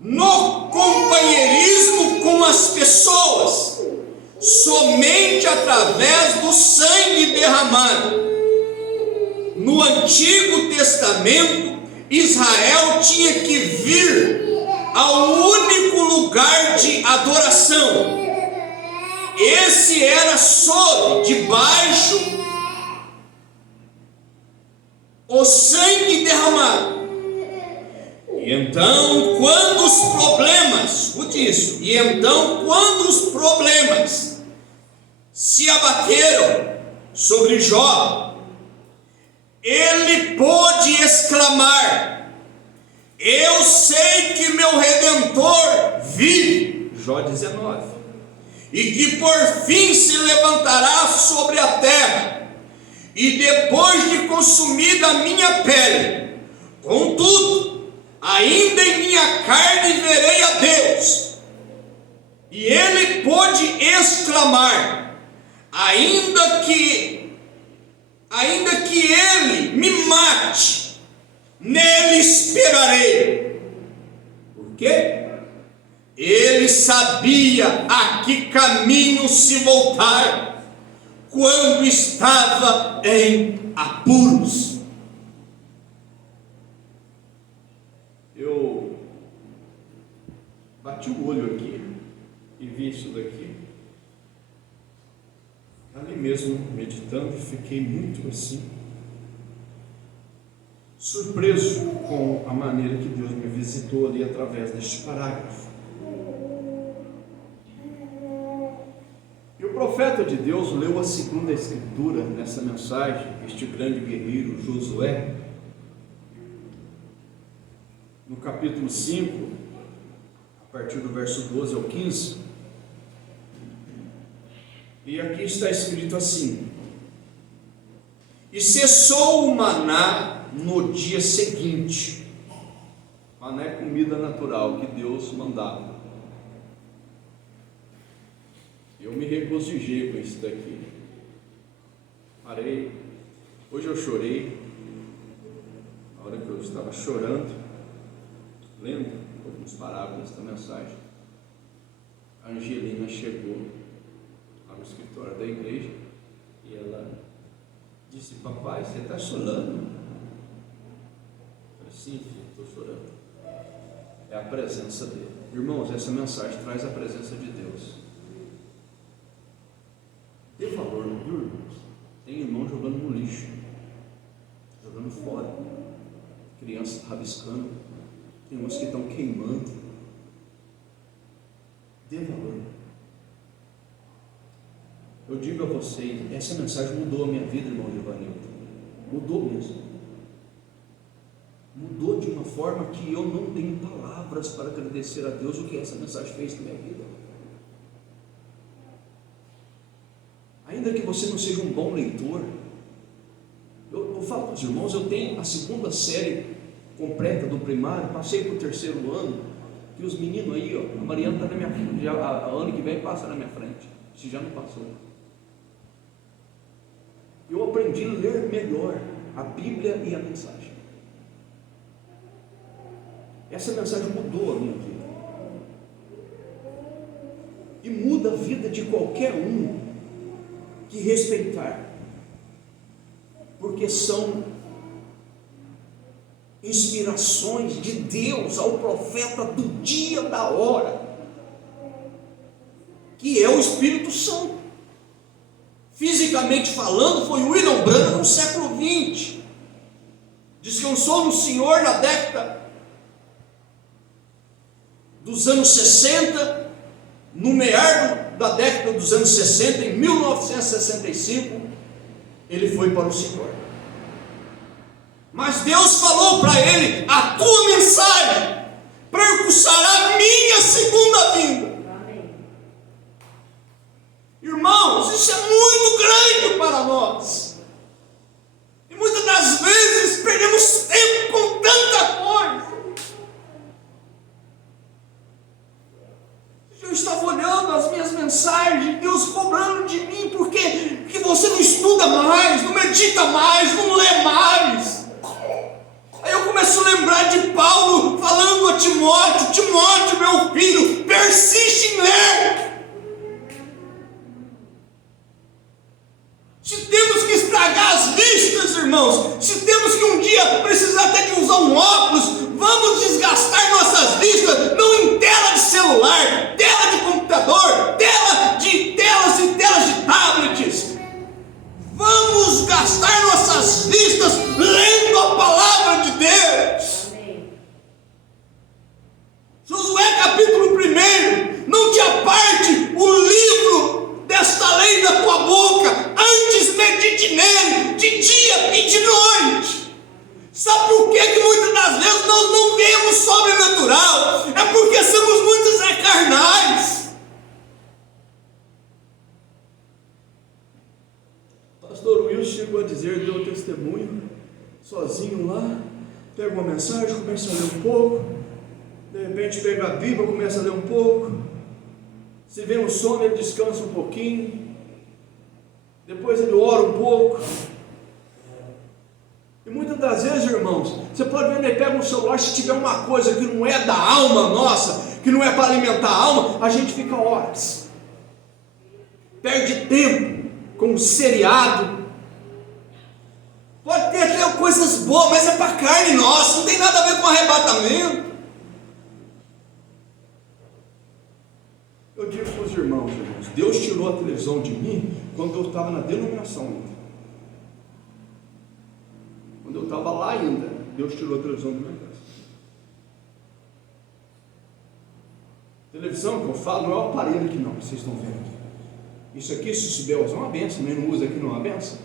no companheirismo com as pessoas, somente através do sangue derramado. No Antigo Testamento, Israel tinha que vir ao único lugar de adoração. Esse era sob, debaixo, o sangue derramado. E então, quando os problemas, escute isso, e então, quando os problemas se abateram sobre Jó, ele pôde exclamar: eu sei que meu Redentor vive, Jó 19, e que por fim se levantará sobre a terra, e depois de consumida a minha pele, contudo, ainda em minha carne verei a Deus. E ele pôde exclamar: ainda que ele me mate, nele esperarei. Por quê? Ele sabia a que caminho se voltar quando estava em apuros. Eu bati o olho aqui e vi isso daqui. Ali mesmo, meditando, fiquei muito assim, surpreso com a maneira que Deus me visitou ali através deste parágrafo. E o profeta de Deus leu a segunda escritura nessa mensagem, este grande guerreiro Josué, no capítulo 5, a partir do verso 12 ao 15, e aqui está escrito assim: e cessou o maná no dia seguinte. Maná é comida natural que Deus mandava. Eu me regozijei com isso daqui. Parei. Hoje eu chorei. Na hora que eu estava chorando, lendo alguns parágrafos desta mensagem, a Angelina chegou lá no escritório da igreja e ela disse: papai, você está chorando? Eu falei: sim, filho, estou chorando. É a presença dele. Irmãos, essa mensagem traz a presença de Deus. Dê valor, viu, irmãos? Tem irmão jogando no lixo, jogando fora, crianças rabiscando, tem uns que estão queimando. Dê valor. Eu digo a vocês, essa mensagem mudou a minha vida, irmão Givanildo. Mudou mesmo. Mudou de uma forma que eu não tenho palavras para agradecer a Deus o que essa mensagem fez na minha vida. Ainda que você não seja um bom leitor, eu falo para os irmãos, eu tenho a segunda série completa do primário, passei para o terceiro ano, que os meninos aí, ó, a Mariana está na minha frente, já, a ano que vem passa na minha frente, se já não passou. Eu aprendi a ler melhor a Bíblia e a mensagem. Essa mensagem mudou a minha vida. E muda a vida de qualquer um que respeitar. Porque são inspirações de Deus ao profeta do dia, da hora, que é o Espírito Santo. Fisicamente falando, foi William Branham no século XX. Descansou no Senhor na década dos anos 60, no meio da década dos anos 60, em 1965, ele foi para o Senhor. Mas Deus falou para ele: a tua mensagem percussará a minha segunda vinda. Irmãos, isso é muito grande para nós. E muitas das vezes perdemos tempo com tanta coisa. Eu estava olhando as minhas mensagens, Deus cobrando de mim, porque você não estuda mais, não medita mais, não lê mais. Aí eu começo a lembrar de Paulo falando a Timóteo: Timóteo, meu filho, persiste em ler. Se temos que estragar as vistas, irmãos, se temos que um dia precisar até de usar um óculos, vamos desgastar nossas vistas, não em tela de celular, tela de computador, telas e telas de tablets. Vamos gastar nossas vistas lendo a palavra de Deus. Josué capítulo 1: não te aparte o livro desta lei da tua boca, antes medite nele de dia e de noite. Sabe por que muitas das vezes nós não vemos sobrenatural? É porque somos muitos carnais. Pastor Wilson chegou a dizer, deu testemunho, sozinho lá, pega uma mensagem, começa a ler um pouco, de repente pega a Bíblia, começa a ler um pouco, se vê um sono, ele descansa um pouquinho, depois ele ora um pouco. E muitas das vezes, irmãos, você pode ver, ele pega um celular, se tiver uma coisa que não é da alma nossa, que não é para alimentar a alma, a gente fica horas, perde tempo com seriado. Pode ter até coisas boas, mas é para carne nossa, não tem nada a ver com arrebatamento. Eu digo para os irmãos, Deus tirou a televisão de mim quando eu estava na denominação ainda. Quando eu estava lá ainda, Deus tirou a televisão de minha casa. Televisão que eu falo não é o aparelho aqui não, que vocês estão vendo aqui. Isso aqui, se souber usar, é uma benção, nem não usa aqui não é uma benção.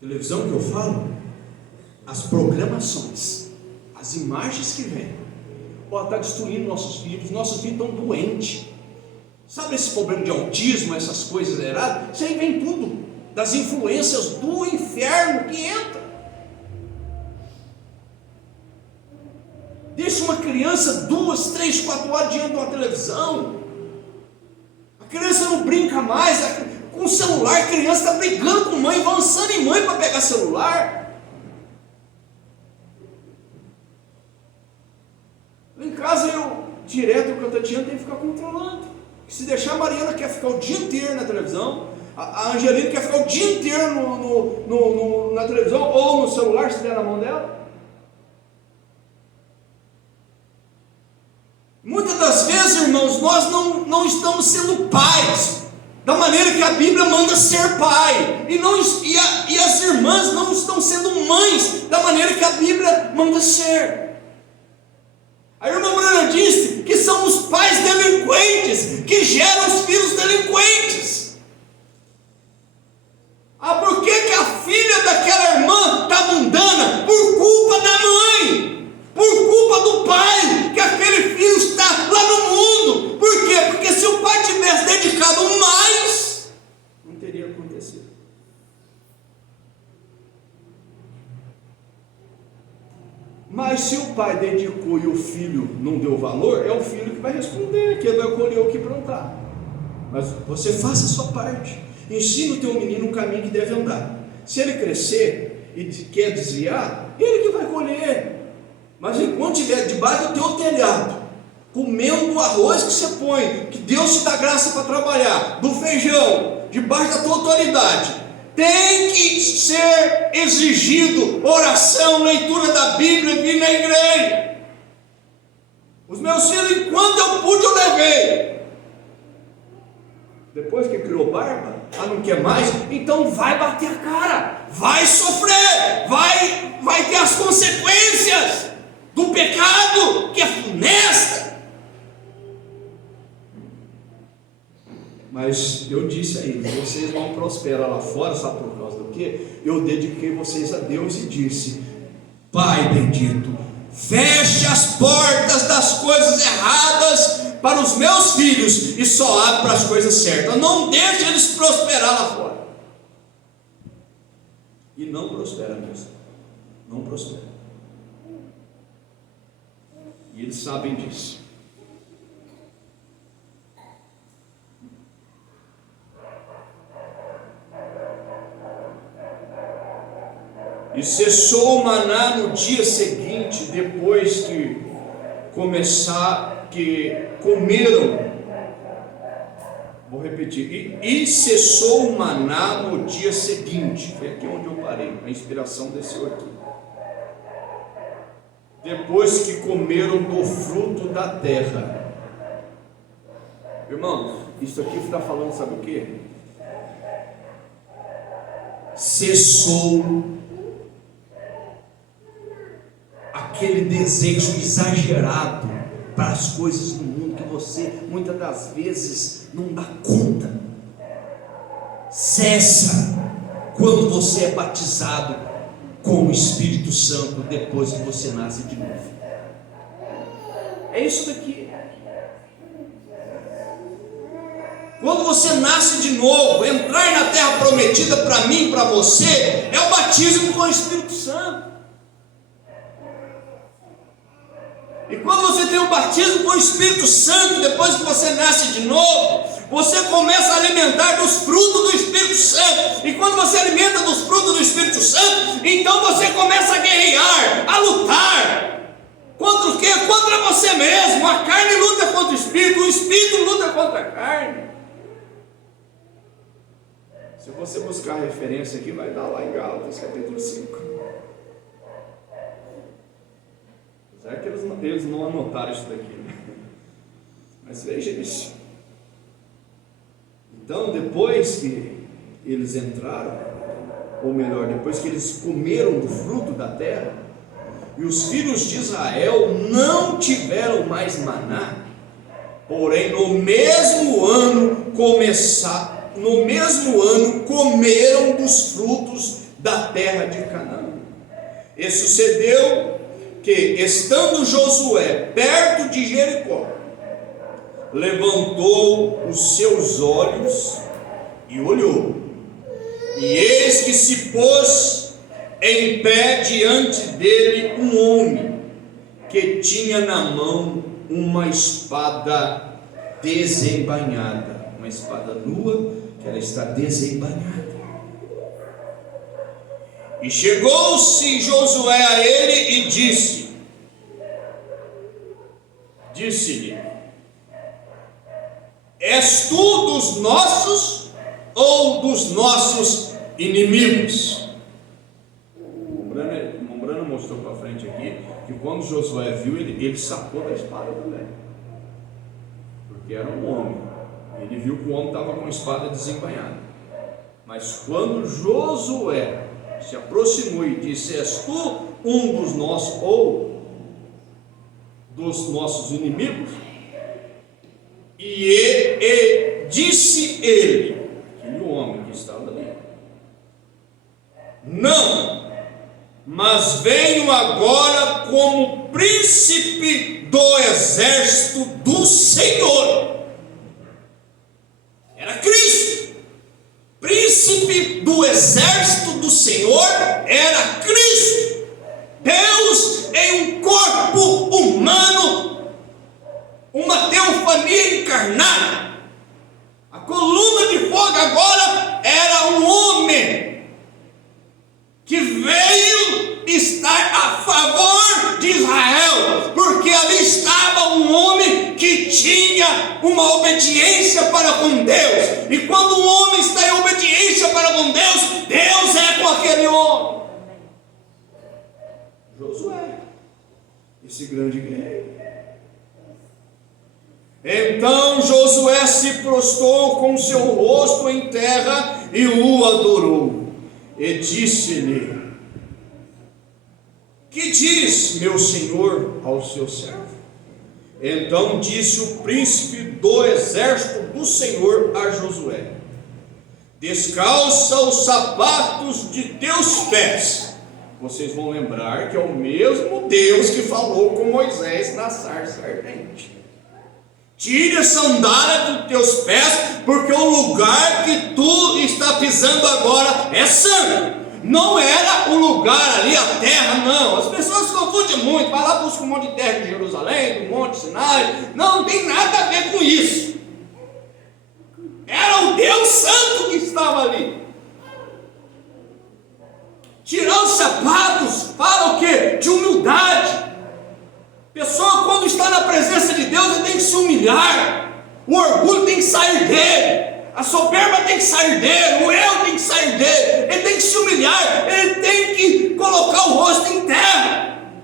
Televisão que eu falo, as programações, as imagens que vêm, está destruindo nossos filhos estão doentes. Sabe esse problema de autismo, essas coisas erradas? Isso aí vem tudo das influências do inferno que entra. Deixa uma criança 2, 3, 4 horas diante de uma televisão. A criança não brinca mais com o celular. A criança está brigando com mãe, avançando em mãe para pegar celular. Lá em casa direto com a Tatiana tem que ficar controlando. Se deixar, a Mariana quer ficar o dia inteiro na televisão, a Angelina quer ficar o dia inteiro na televisão ou no celular, se der na mão dela. Muitas das vezes, irmãos, nós não estamos sendo pais da maneira que a Bíblia manda ser pai, e as irmãs não estão sendo mães da maneira que a Bíblia manda ser. A irmã Bruna disse que são os pais delinquentes que geram os filhos delinquentes. Por que a filha daquela irmã está mundana? Por culpa da mãe, por culpa do pai, que aquele filho está lá no mundo. Por quê? Porque se o pai tivesse dedicado mais, não teria acontecido. Mas se o pai dedicou e o filho não deu valor, é o filho que vai responder, que ele vai colher o que plantar. Mas você faça a sua parte. Ensina o teu menino um caminho que deve andar. Se ele crescer e quer desviar, ele que vai colher. Mas enquanto estiver debaixo do teu telhado, comendo o arroz que você põe, que Deus te dá graça para trabalhar, do feijão, debaixo da tua autoridade, tem que ser exigido oração, leitura da Bíblia e vir na igreja. Os meus filhos, enquanto eu pude, eu levei. Depois que criou barba, não quer mais, então vai bater a cara, vai sofrer, vai ter as consequências do pecado que é funesta. Mas eu disse a eles, vocês vão prosperar lá fora, sabe por causa do quê? Eu dediquei vocês a Deus e disse: Pai bendito, feche as portas das coisas erradas para os meus filhos e só abre para as coisas certas. Não deixe eles prosperar lá fora. E não prospera mesmo, não prospera. E eles sabem disso. E cessou o maná no dia seguinte, depois que comeram. Vou repetir. E cessou o maná no dia seguinte. Foi aqui onde eu parei. A inspiração desceu aqui. Depois que comeram do fruto da terra. Irmãos, isso aqui está falando, sabe o quê? Cessou aquele desejo exagerado para as coisas do mundo que você muitas das vezes não dá conta. Cessa quando você é batizado com o Espírito Santo depois que você nasce de novo. É isso daqui. Quando você nasce de novo, entrar na terra prometida para mim, para você, é o batismo com o Espírito Santo. E quando você tem um batismo com o Espírito Santo, depois que você nasce de novo, você começa a alimentar dos frutos do Espírito Santo. E quando você alimenta dos frutos do Espírito Santo, então você começa a guerrear, a lutar. Contra o quê? Contra você mesmo. A carne luta contra o espírito luta contra a carne. Se você buscar a referência aqui, vai dar lá em Gálatas capítulo 5. Apesar que eles não anotaram isso daqui, né? Mas veja isso. Então, depois que eles entraram, ou melhor, depois que eles comeram do fruto da terra, e os filhos de Israel não tiveram mais maná, porém no mesmo ano comeram dos frutos da terra de Canaã. E sucedeu que, estando Josué perto de Jericó, levantou os seus olhos e olhou, e eis que se pôs em pé diante dele um homem que tinha na mão uma espada desembainhada, uma espada nua, que ela está desembainhada. E chegou-se Josué a ele e disse-lhe: és tu dos nossos ou dos nossos inimigos? Mombrana mostrou para frente aqui que quando Josué viu, ele sacou da espada também, porque era um homem. Ele viu que o homem estava com a espada desembainhada. Mas quando Josué se aproximou e disse: és tu um dos nossos ou dos nossos inimigos? E disse ele, aquele homem que estava ali: não, mas venho agora como príncipe do exército do Senhor. Era Cristo. Príncipe do exército do Senhor era Cristo. Deus em um corpo humano, uma teofania encarnada. A coluna de fogo agora era um homem que veio estar a favor de Israel, porque ali estava um homem que tinha uma obediência para com Deus. E quando um homem está em obediência para com Deus, Deus é com aquele homem. Josué, esse grande guerreiro. Então Josué se prostrou com seu rosto em terra e o adorou. E disse-lhe: que diz meu senhor ao seu servo? Então disse o príncipe do exército do Senhor a Josué: descalça os sapatos de teus pés. Vocês vão lembrar que é o mesmo Deus que falou com Moisés na sarça ardente. Tire a sandália dos teus pés, porque o lugar que tu está pisando agora é santo. Não era o lugar ali, a terra, não. As pessoas confundem muito. Vai lá, busca um monte de terra de Jerusalém, do Monte Sinai. Não tem nada a ver com isso. Era o Deus Santo que estava ali. Tirar os sapatos fala o quê? De humildade. Pessoa, quando está na presença de Deus, ele tem que se humilhar. O orgulho tem que sair dele. A soberba tem que sair dele. O eu tem que sair dele. Ele tem que se humilhar. Ele tem que colocar o rosto em terra.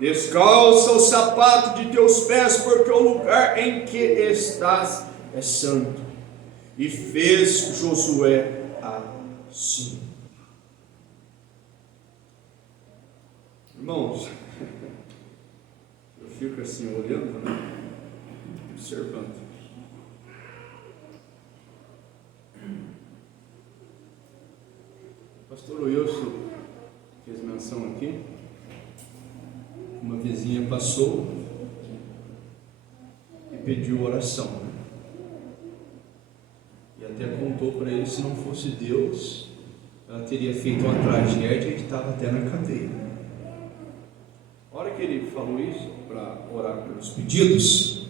Descalça o sapato de teus pés, porque o lugar em que estás é santo. E fez Josué assim. Irmãos, eu fico assim olhando, né? Observando. O pastor Wilson fez menção aqui. Uma vizinha passou e pediu oração, né? E até contou para ele, se não fosse Deus, ela teria feito uma tragédia e estava até na cadeia. A hora que ele falou isso, para orar pelos pedidos,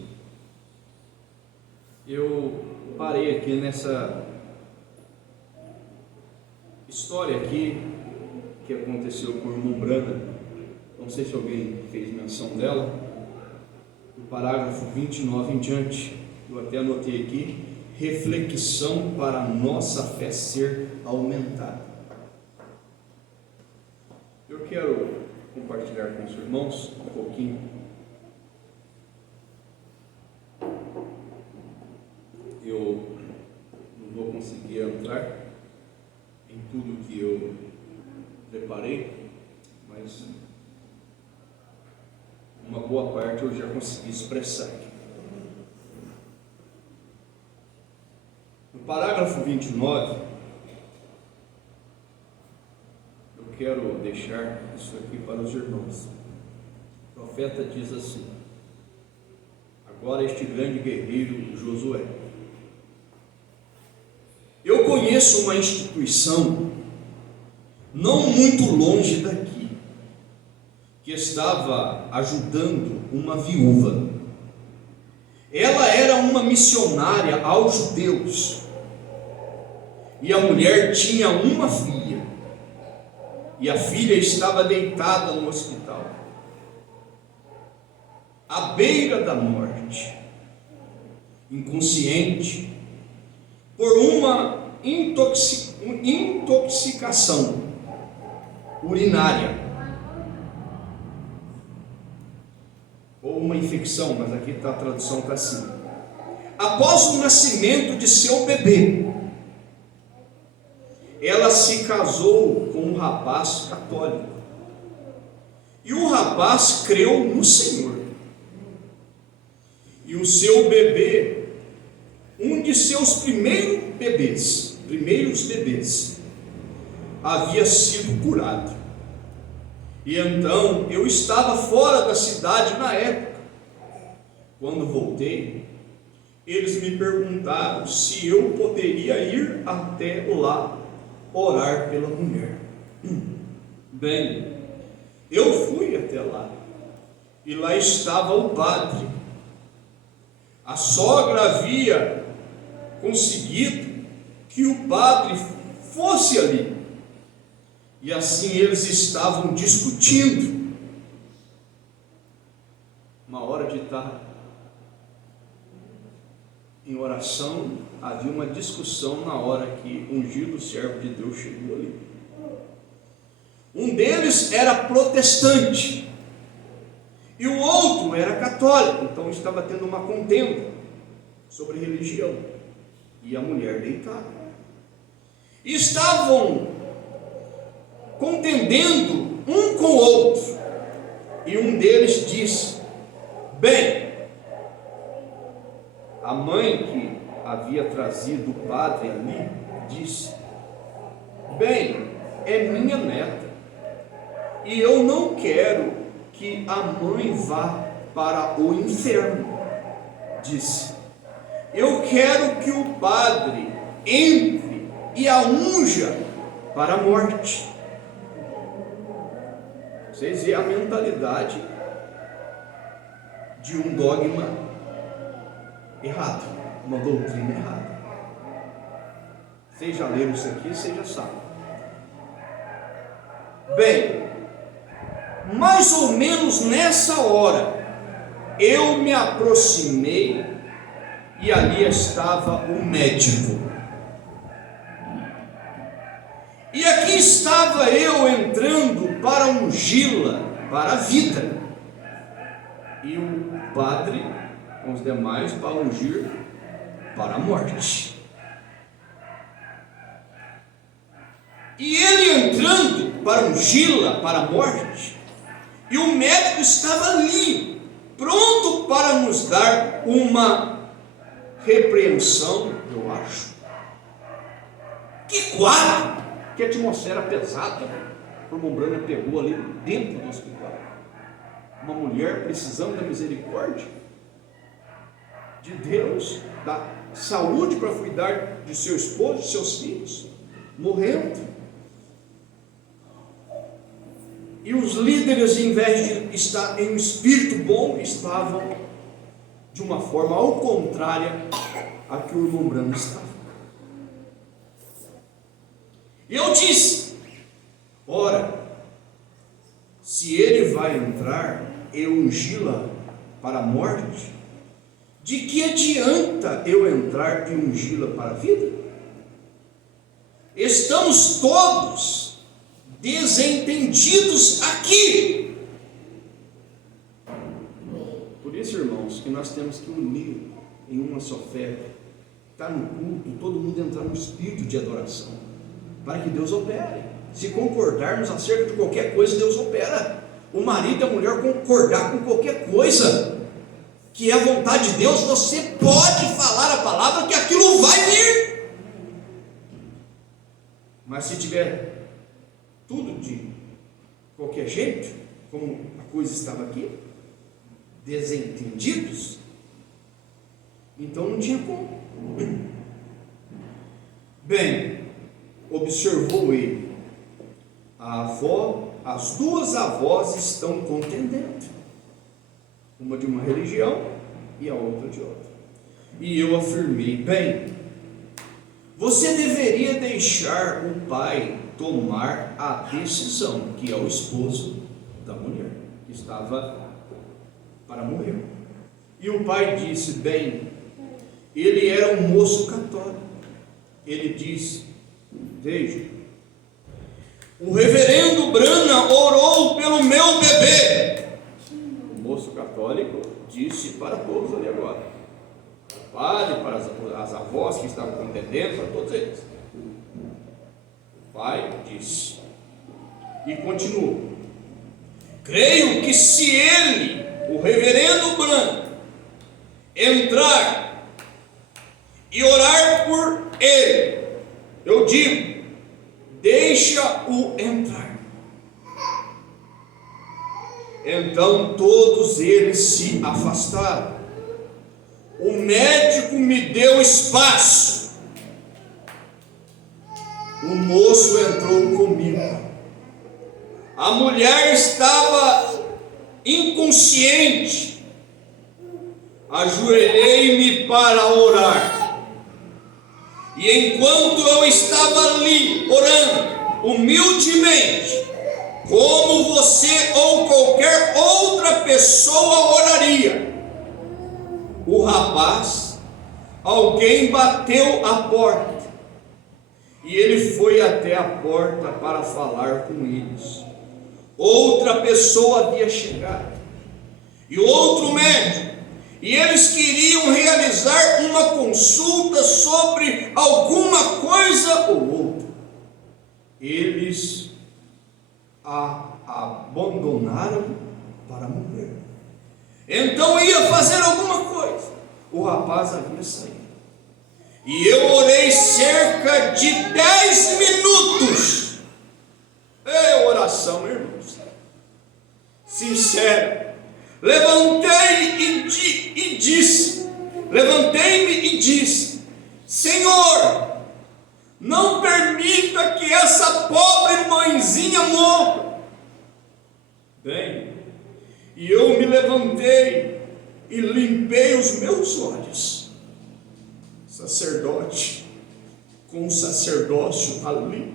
eu parei aqui História aqui que aconteceu com o irmão Brana, não sei se alguém fez menção dela, do parágrafo 29 em diante, eu até anotei aqui, reflexão para a nossa fé ser aumentada. Eu quero compartilhar com os irmãos um pouquinho. Eu não vou conseguir entrar em tudo que eu preparei, mas uma boa parte eu já consegui expressar aqui. No parágrafo 29, eu quero deixar isso aqui para os irmãos. O profeta diz assim: agora este grande guerreiro Josué, eu conheço uma instituição não muito longe daqui, que estava ajudando uma viúva. Ela era uma missionária aos judeus, e a mulher tinha uma filha, e a filha estava deitada no hospital, à beira da morte, inconsciente, por uma intoxicação urinária, ou uma infecção, mas aqui a tradução está assim. Após o nascimento de seu bebê, ela se casou com um rapaz católico, e o rapaz creu no Senhor, e o seu bebê, um de seus primeiros bebês, havia sido curado. E então eu estava fora da cidade na época. Quando voltei, eles me perguntaram se eu poderia ir até lá orar pela mulher. Bem, eu fui até lá, e lá estava o padre. A sogra havia conseguido que o padre fosse ali, e assim eles estavam discutindo. Uma hora de estar em oração, havia uma discussão na hora que o ungido servo de Deus chegou ali. Um deles era protestante e o outro era católico, então estava tendo uma contenda sobre religião, e a mulher deitada. E estavam contendendo um com o outro, e um deles disse: bem, a mãe que havia trazido o padre ali disse: bem, é minha neta, e eu não quero que a mãe vá para o inferno. Disse: eu quero que o padre entre e a unja para a morte. Vocês veem a mentalidade de um dogma errado, uma doutrina errada. Vocês já leram isso aqui, vocês já sabem. Bem, mais ou menos nessa hora, eu me aproximei e ali estava o médico. E aqui estava eu entrando para ungí-la para a vida, e o padre com os demais para ungir para a morte. E ele entrando para ungí-la para a morte, e o médico estava ali, pronto para nos dar uma repreensão, eu acho. Que quadro! Que atmosfera pesada, o irmão Brana pegou ali dentro do hospital. Uma mulher precisando da misericórdia de Deus, da saúde para cuidar de seu esposo, de seus filhos, morrendo. E os líderes, em vez de estar em um espírito bom, estavam de uma forma ao contrária a que o irmão Brana estava. E eu disse: ora, se ele vai entrar e ungí-la para a morte, de que adianta eu entrar e ungí-la para a vida? Estamos todos desentendidos aqui. Por isso, irmãos, que nós temos que unir em uma só fé, estar no culto, todo mundo entrar no espírito de adoração, para que Deus opere. Se concordarmos acerca de qualquer coisa, Deus opera. O marido e a mulher concordar com qualquer coisa que é a vontade de Deus, você pode falar a palavra que aquilo vai vir. Mas se tiver tudo de qualquer jeito, como a coisa estava aqui, desentendidos, então não tinha como. Bem, observou ele, as duas avós estão contendendo, uma de uma religião e a outra de outra. E eu afirmei: bem, você deveria deixar o pai tomar a decisão, que é o esposo da mulher, que estava para morrer. E o pai disse: bem, ele era um moço católico. Ele disse: veja, o reverendo Brana orou pelo meu bebê. O moço católico disse para todos ali agora, para o padre, para as avós que estavam contendendo, para todos eles. O pai disse e continuou: creio que se ele, o reverendo Brana, entrar e orar por ele, eu digo, deixa-o entrar. Então todos eles se afastaram. O médico me deu espaço. O moço entrou comigo. A mulher estava inconsciente. Ajoelhei-me para orar. E enquanto eu estava ali orando, humildemente, como você ou qualquer outra pessoa oraria, o rapaz, alguém bateu a porta, e ele foi até a porta para falar com eles. Outra pessoa havia chegado, e outro médico, e eles queriam realizar uma consulta sobre alguma coisa ou outra. Eles a abandonaram para morrer. Então ia fazer alguma coisa. O rapaz havia saído. E eu orei cerca de 10 minutos. É oração, irmãos, sincera. Levantei-me e disse: Senhor, não permita que essa pobre mãezinha morra. Bem, e eu me levantei e limpei os meus olhos. Sacerdote, com o sacerdócio ali.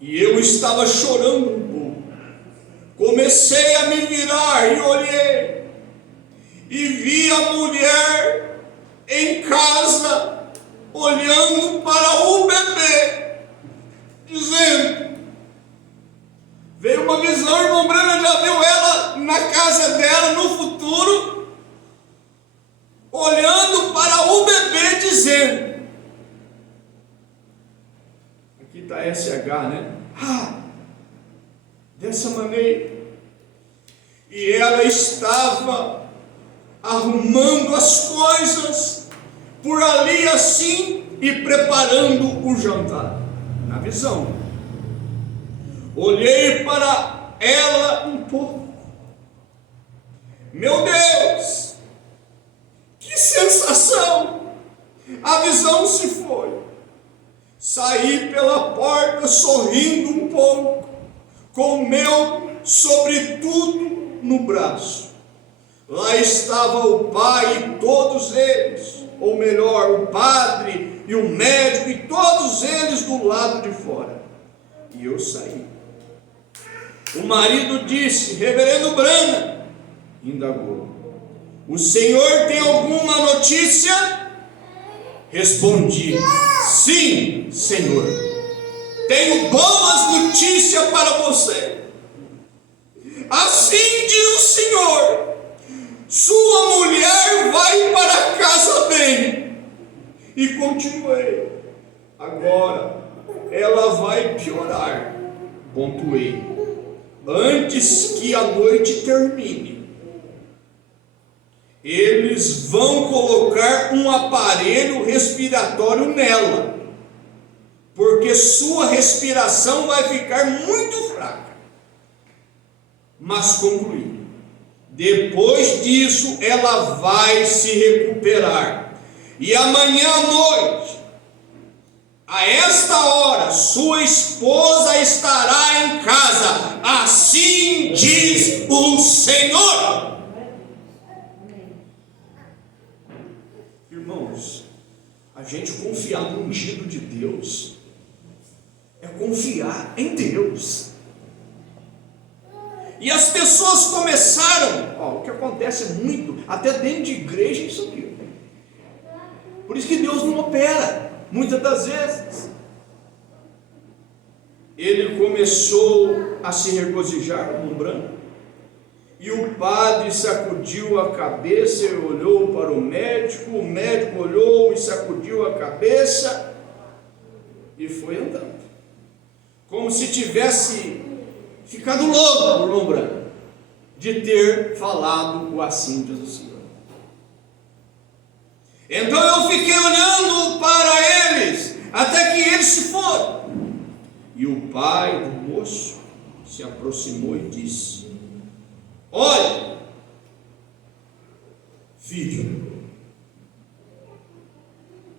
E eu estava chorando um pouco. Comecei a me virar e olhei, e vi a mulher em casa, olhando para o bebê, dizendo, veio uma visão, irmão Brana já viu ela na casa dela no futuro, olhando para o bebê, dizendo, aqui está SH, né? Dessa maneira. E ela estava arrumando as coisas por ali assim e preparando o jantar. Na visão, olhei para ela um pouco. Meu Deus, que sensação! A visão se foi. Saí pela porta sorrindo um pouco, com o meu sobretudo no braço. Lá estava o pai e todos eles, ou melhor, o padre e o médico, e todos eles do lado de fora. E eu saí. O marido disse: reverendo Branham, indagou: o senhor tem alguma notícia? Respondi: sim, senhor, tenho boas notícias para você. Assim diz o senhor: sua mulher vai para casa bem. E continuei: agora ela vai piorar. Pontuei: antes que a noite termine, eles vão colocar um aparelho respiratório nela, porque sua respiração vai ficar muito fraca. Mas concluí: depois disso ela vai se recuperar, e amanhã à noite, a esta hora, sua esposa estará em casa. Assim diz o Senhor. Irmãos, a gente confiar no ungido de Deus é confiar em Deus. E as pessoas começaram, o que acontece muito, até dentro de igreja, isso aqui. Por isso que Deus não opera, muitas das vezes. Ele começou a se regozijar, lembrando, e o padre sacudiu a cabeça e olhou para o médico olhou e sacudiu a cabeça e foi andando, como se tivesse ficado louco, lembrando, de ter falado o assim diz o Senhor. Então eu fiquei olhando para eles, até que eles se foram. E o pai do moço se aproximou e disse: olha, filho,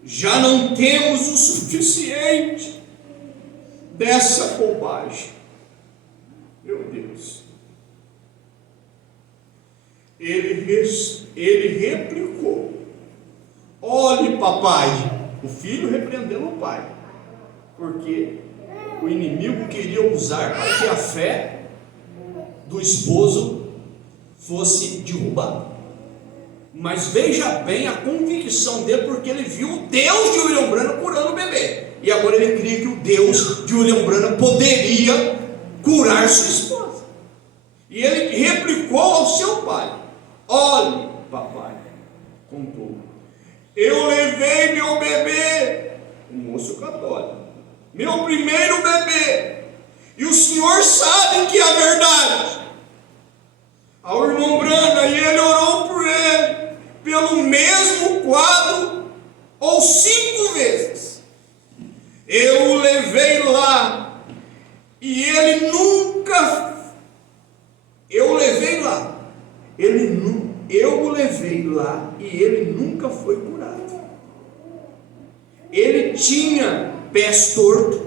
já não temos o suficiente dessa bobagem. Meu Deus. Ele replicou: olhe, papai. O filho repreendendo o pai, porque o inimigo queria usar para que a fé do esposo fosse derrubada. Mas veja bem a convicção dele, porque ele viu o Deus de William Branham curando o bebê, e agora ele cria que o Deus de William Branham poderia curar sua esposa. E ele replicou ao seu pai: olhe, papai, contou, eu levei meu bebê, o moço católico, meu primeiro bebê, e o senhor sabe que é a verdade, ao irmão Branham, e ele orou por ele, pelo mesmo quadro, ou 5 vezes. Eu o levei lá, e ele nunca, eu o levei lá, e ele nunca foi curado. Ele tinha pés tortos,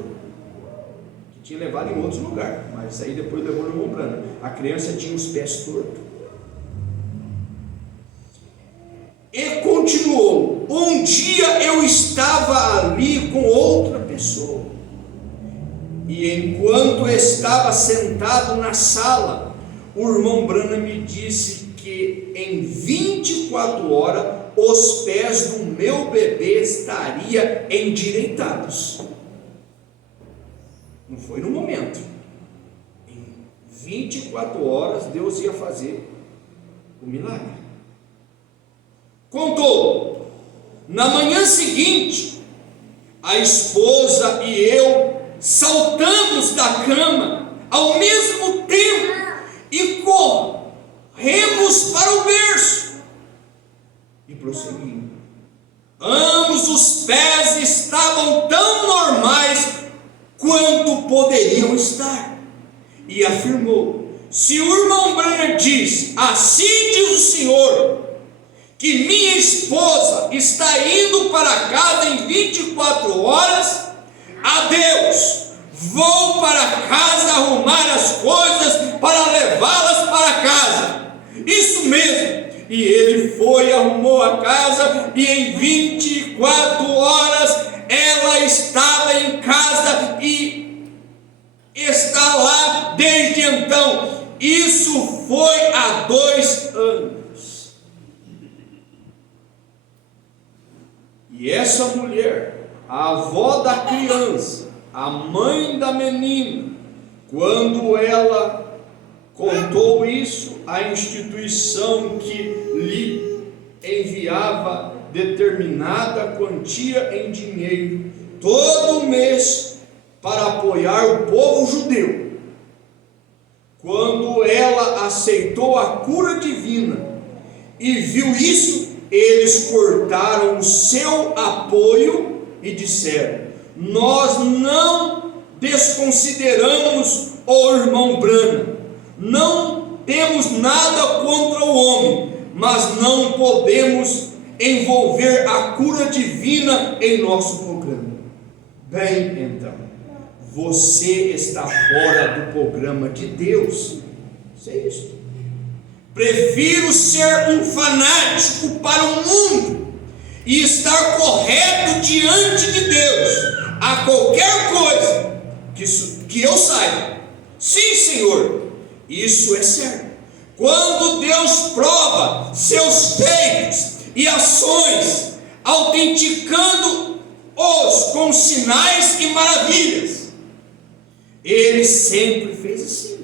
que tinha levado em outros lugares, mas aí depois levou no irmão Branham. A criança tinha os pés tortos. E continuou: um dia eu estava ali com outra pessoa, e enquanto estava sentado na sala, o irmão Branham me disse que em 24 horas os pés do meu bebê estariam endireitados. Não foi no momento. Em 24 horas Deus ia fazer o milagre. Contou: na manhã seguinte, a esposa e eu saltamos da cama ao mesmo tempo e corremos para o berço. E prosseguimos. Ambos os pés estavam tão normais quanto poderiam estar. E afirmou: se o irmão Branham diz, assim diz o Senhor, que minha esposa está indo para casa em 24 horas, adeus, vou para casa arrumar as coisas para levá-las para casa. Isso mesmo. E ele foi, arrumou a casa, e em 24 horas ela estava em casa e está lá desde então. Isso foi há 2 anos. E essa mulher, a avó da criança, a mãe da menina, quando ela contou isso à instituição que lhe enviava determinada quantia em dinheiro todo mês para apoiar o povo judeu, quando ela aceitou a cura divina e viu isso, eles cortaram o seu apoio e disseram: nós não desconsideramos o irmão Branham, não temos nada contra o homem, mas não podemos envolver a cura divina em nosso programa. Bem, então, você está fora do programa de Deus. Isso é isso. Prefiro ser um fanático para o mundo e estar correto diante de Deus a qualquer coisa que eu saiba. Sim, Senhor, isso é certo. Quando Deus prova seus feitos e ações, autenticando-os com sinais e maravilhas, Ele sempre fez assim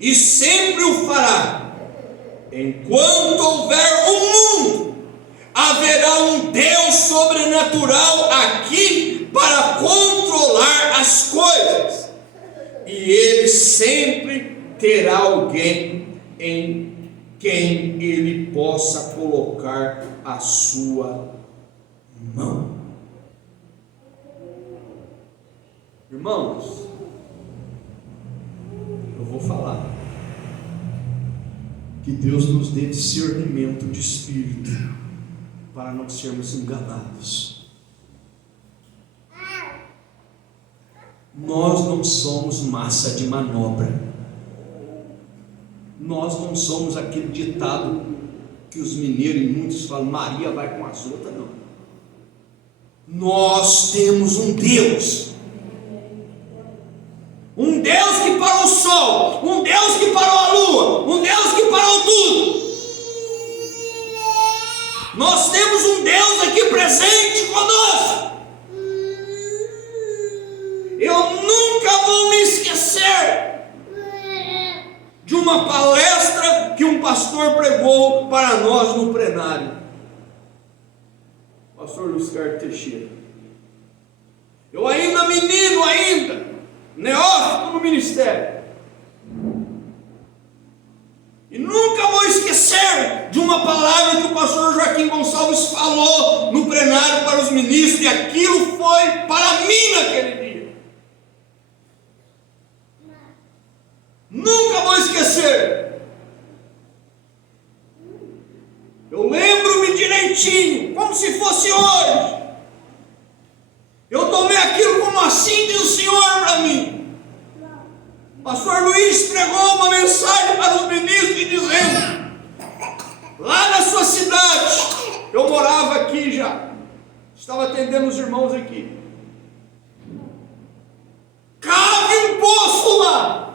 e sempre o fará. Enquanto houver um mundo, haverá um Deus sobrenatural aqui para controlar as coisas, e Ele sempre terá alguém em quem Ele possa colocar a sua mão. Irmãos, eu vou falar. Que Deus nos dê discernimento de espírito para não sermos enganados. Nós não somos massa de manobra. Nós não somos aquele ditado que os mineiros e muitos falam: Maria vai com as outras, não. Nós temos um Deus que parou o sol, um Deus que parou a lua, um Deus que parou tudo. Nós temos um Deus aqui presente conosco. Eu nunca vou me esquecer de uma palestra que um pastor pregou para nós no plenário. Pastor Luiz Carlos Teixeira. Eu ainda menino, neófito no ministério, e nunca vou esquecer de uma palavra que o pastor Joaquim Gonçalves falou no plenário para os ministros, e aquilo foi para mim naquele dia. Nunca vou esquecer. Eu lembro-me direitinho, como se fosse hoje. Eu tomei aquilo como assim diz o Senhor para mim. O pastor Luiz pregou uma mensagem para os ministros dizendo: lá na sua cidade, eu morava aqui já, estava atendendo os irmãos aqui, cave um poço lá.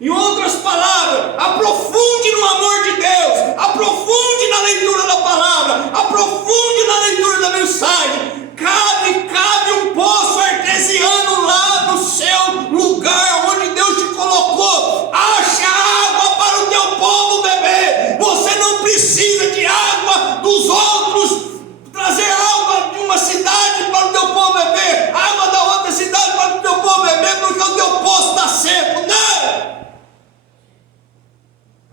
Em outras palavras, aprofunde no amor de Deus, aprofunde na leitura da palavra, aprofunde na leitura da mensagem. Cabe um poço artesiano lá no seu lugar onde Deus te colocou. Ache água para o teu povo beber. Você não precisa de água dos outros, trazer água de uma cidade para o teu povo beber, água da outra cidade para o teu povo beber, porque o teu poço está seco. Não!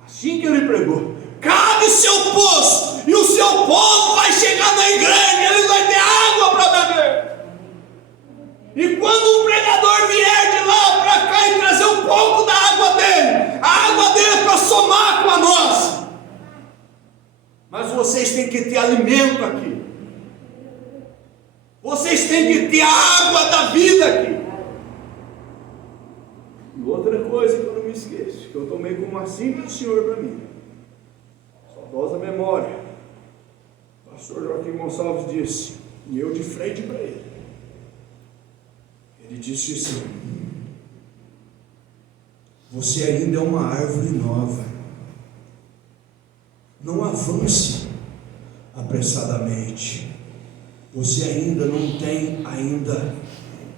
Assim que ele pregou. Cabe seu poço e o seu povo vai chegar na igreja, ele vai ter água para beber. E quando um pregador vier de lá para cá e trazer um pouco da água dele, a água dele é para somar com a nossa. Mas vocês têm que ter alimento aqui. Vocês têm que ter a água da vida aqui. E outra coisa que eu não me esqueço, que eu tomei como assim do Senhor para mim. Saudosa memória. O pastor Joaquim Gonçalves disse: E eu de frente para ele. Ele disse assim: você ainda é uma árvore nova. Não avance apressadamente. Você ainda não tem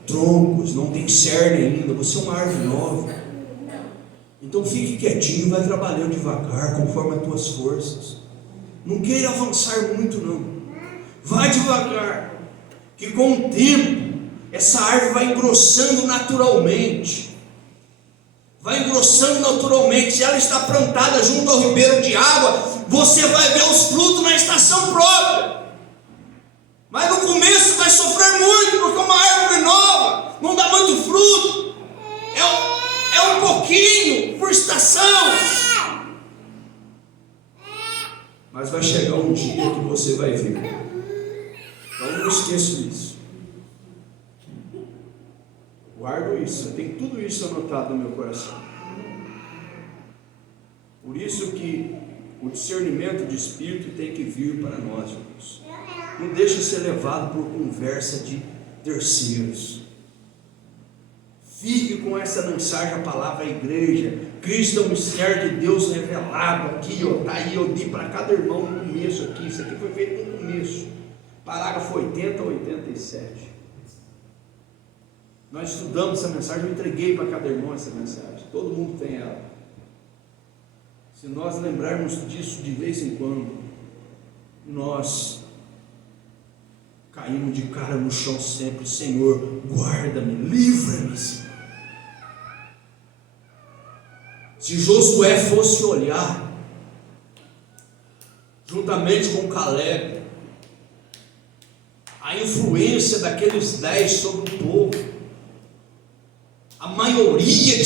troncos, não tem cerne ainda. Você é uma árvore nova. Então fique quietinho e vai trabalhando devagar, conforme as tuas forças. Não queira avançar muito não. Vai devagar, que com o tempo essa árvore vai engrossando naturalmente. Vai engrossando naturalmente. Se ela está plantada junto ao ribeiro de água, você vai ver os frutos na estação própria. Mas no começo vai sofrer muito, porque é uma árvore nova, não dá muito fruto. É um pouquinho por estação. Mas vai chegar um dia que você vai ver. Então não esqueça disso. Guardo isso, eu tenho tudo isso anotado no meu coração. Por isso que o discernimento de espírito tem que vir para nós, irmãos. Não deixe ser levado por conversa de terceiros. Fique com essa mensagem, a palavra à igreja. Cristo é o mistério de Deus revelado aqui, ó. Está aí, eu dei para cada irmão no começo aqui. Isso aqui foi feito no começo. Parágrafo 80 a 87. Nós estudamos essa mensagem, eu entreguei para cada irmão essa mensagem. Todo mundo tem ela. Se nós lembrarmos disso de vez em quando, nós caímos de cara no chão sempre. Senhor, guarda-me, livra-me. Se Josué fosse olhar, juntamente com Caleb, a influência daqueles 10 sobre o povo, a maioria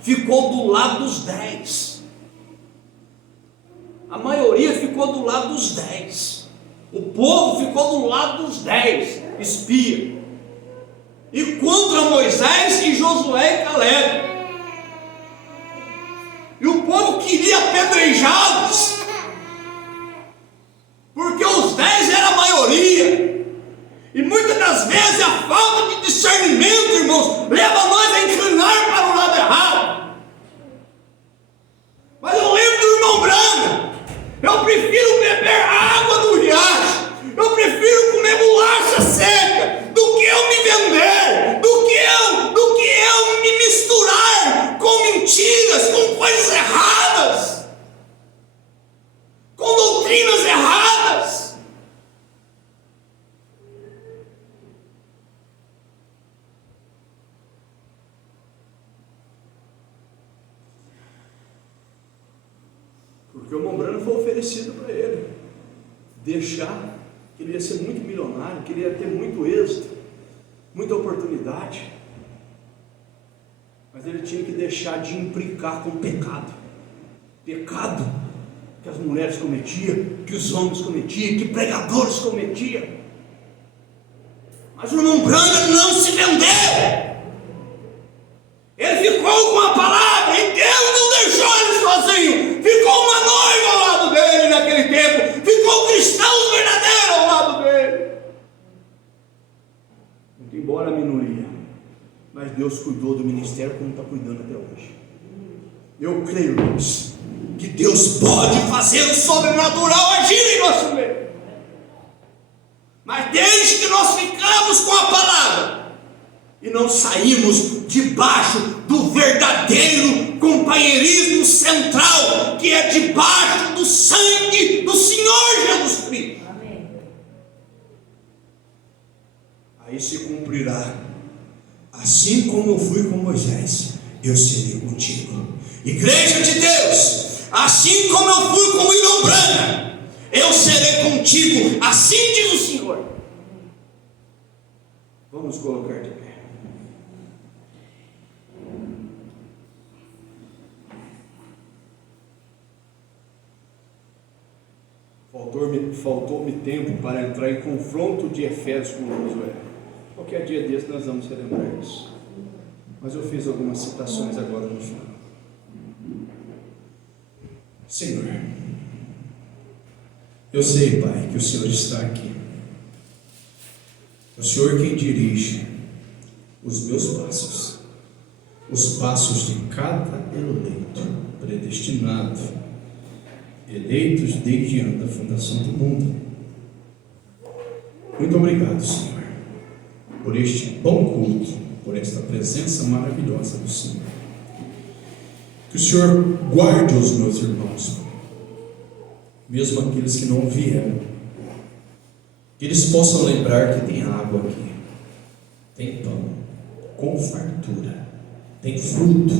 ficou do lado dos 10. A maioria ficou do lado dos 10. O povo ficou do lado dos 10 espias. E contra Moisés e Josué e Caleb. E o povo queria apedrejá-los, porque os 10 era a maioria. E muitas das vezes a falta de discernimento, irmãos, leva nós a inclinar para o lado errado. Mas eu lembro do irmão Braga: eu prefiro beber água do riacho, eu prefiro comer bolacha seca, do que eu me vender, do que eu me misturar com mentiras, com coisas erradas, com doutrinas erradas. Porque o Mombrano foi oferecido para ele deixar, que ele ia ser muito milionário, que ele ia ter muito êxito, muita oportunidade, mas ele tinha que deixar de implicar com pecado que as mulheres cometiam, que os homens cometiam, que pregadores cometiam. Mas o irmão Branham não se vendeu. Ele ficou com a palavra, e Deus não deixou ele sozinho. Ficou uma noiva ao lado dele naquele tempo. Ficou cristãos verdadeiros ao lado dele. Muito embora a minoria, mas Deus cuidou do ministério como está cuidando até hoje. Eu creio nisso, que Deus pode fazer o sobrenatural agir em nosso meio. Mas desde que nós ficamos com a palavra e não saímos debaixo do verdadeiro companheirismo central, que é debaixo do sangue do Senhor Jesus Cristo. Amém. Aí se cumprirá: assim como eu fui com Moisés, eu serei contigo. Igreja de Deus, assim como eu fui com o irmão Branham, eu serei contigo, assim diz o Senhor. Vamos colocar de pé. Faltou-me tempo para entrar em confronto de Efésios com Josué. Qualquer dia desse nós vamos relembrar isso. Mas eu fiz algumas citações agora no final. Senhor, eu sei, Pai, que o Senhor está aqui. O Senhor quem dirige os meus passos, os passos de cada eleito, predestinado, eleitos desde antes da fundação do mundo. Muito obrigado, Senhor, por este bom culto, por esta presença maravilhosa do Senhor. Que o Senhor guarde os meus irmãos, mesmo aqueles que não vieram, que eles possam lembrar que tem água aqui, tem pão, com fartura, tem fruto.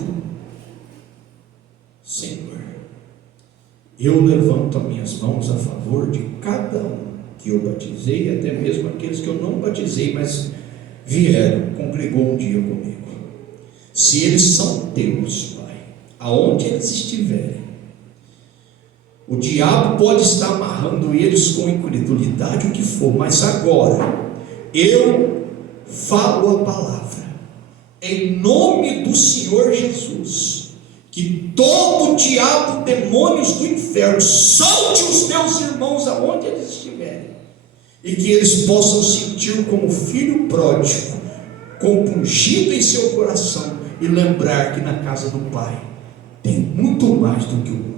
Senhor, eu levanto as minhas mãos a favor de cada um que eu batizei, até mesmo aqueles que eu não batizei, mas vieram, congregou um dia comigo. Se eles são teus, Pai, aonde eles estiverem, o diabo pode estar amarrando eles com incredulidade, o que for, mas agora eu falo a palavra em nome do Senhor Jesus, que todo diabo, demônios do inferno, solte os meus irmãos aonde eles estiverem, e que eles possam sentir como filho pródigo, compungido em seu coração, e lembrar que na casa do Pai tem muito mais do que o mundo.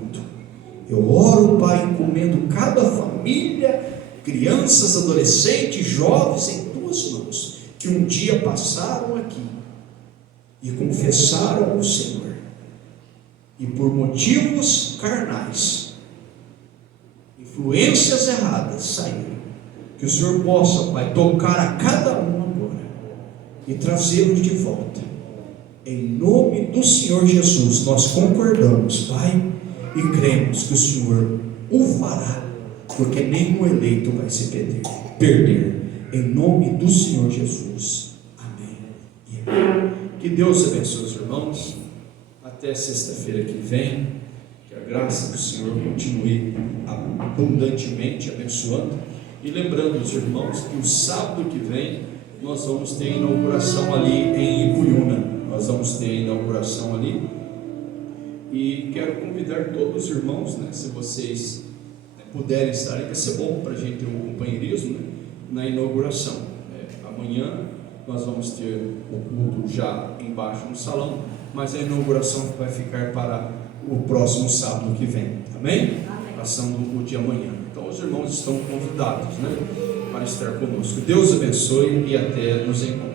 Eu oro, Pai, encomendo cada família, crianças, adolescentes, jovens em tuas mãos, que um dia passaram aqui e confessaram o Senhor, e por motivos carnais, influências erradas, saíram. Que o Senhor possa, Pai, tocar a cada um agora e trazê-los de volta. Em nome do Senhor Jesus, nós concordamos, Pai, e cremos que o Senhor o fará, porque nenhum eleito vai se perder. Em nome do Senhor Jesus. Amém e amém. Que Deus abençoe os irmãos. Até sexta-feira que vem. Que a graça do Senhor continue abundantemente abençoando. E lembrando os irmãos que o sábado que vem nós vamos ter inauguração ali em Ipuiuna. Nós vamos ter inauguração ali. E quero convidar todos os irmãos, se vocês puderem estar aí, vai ser bom para a gente ter um companheirismo, na inauguração. Amanhã nós vamos ter o culto já embaixo no salão, mas a inauguração vai ficar para o próximo sábado que vem. Amém? Passando o dia amanhã. Então os irmãos estão convidados, para estar conosco. Deus abençoe e até nos encontrar.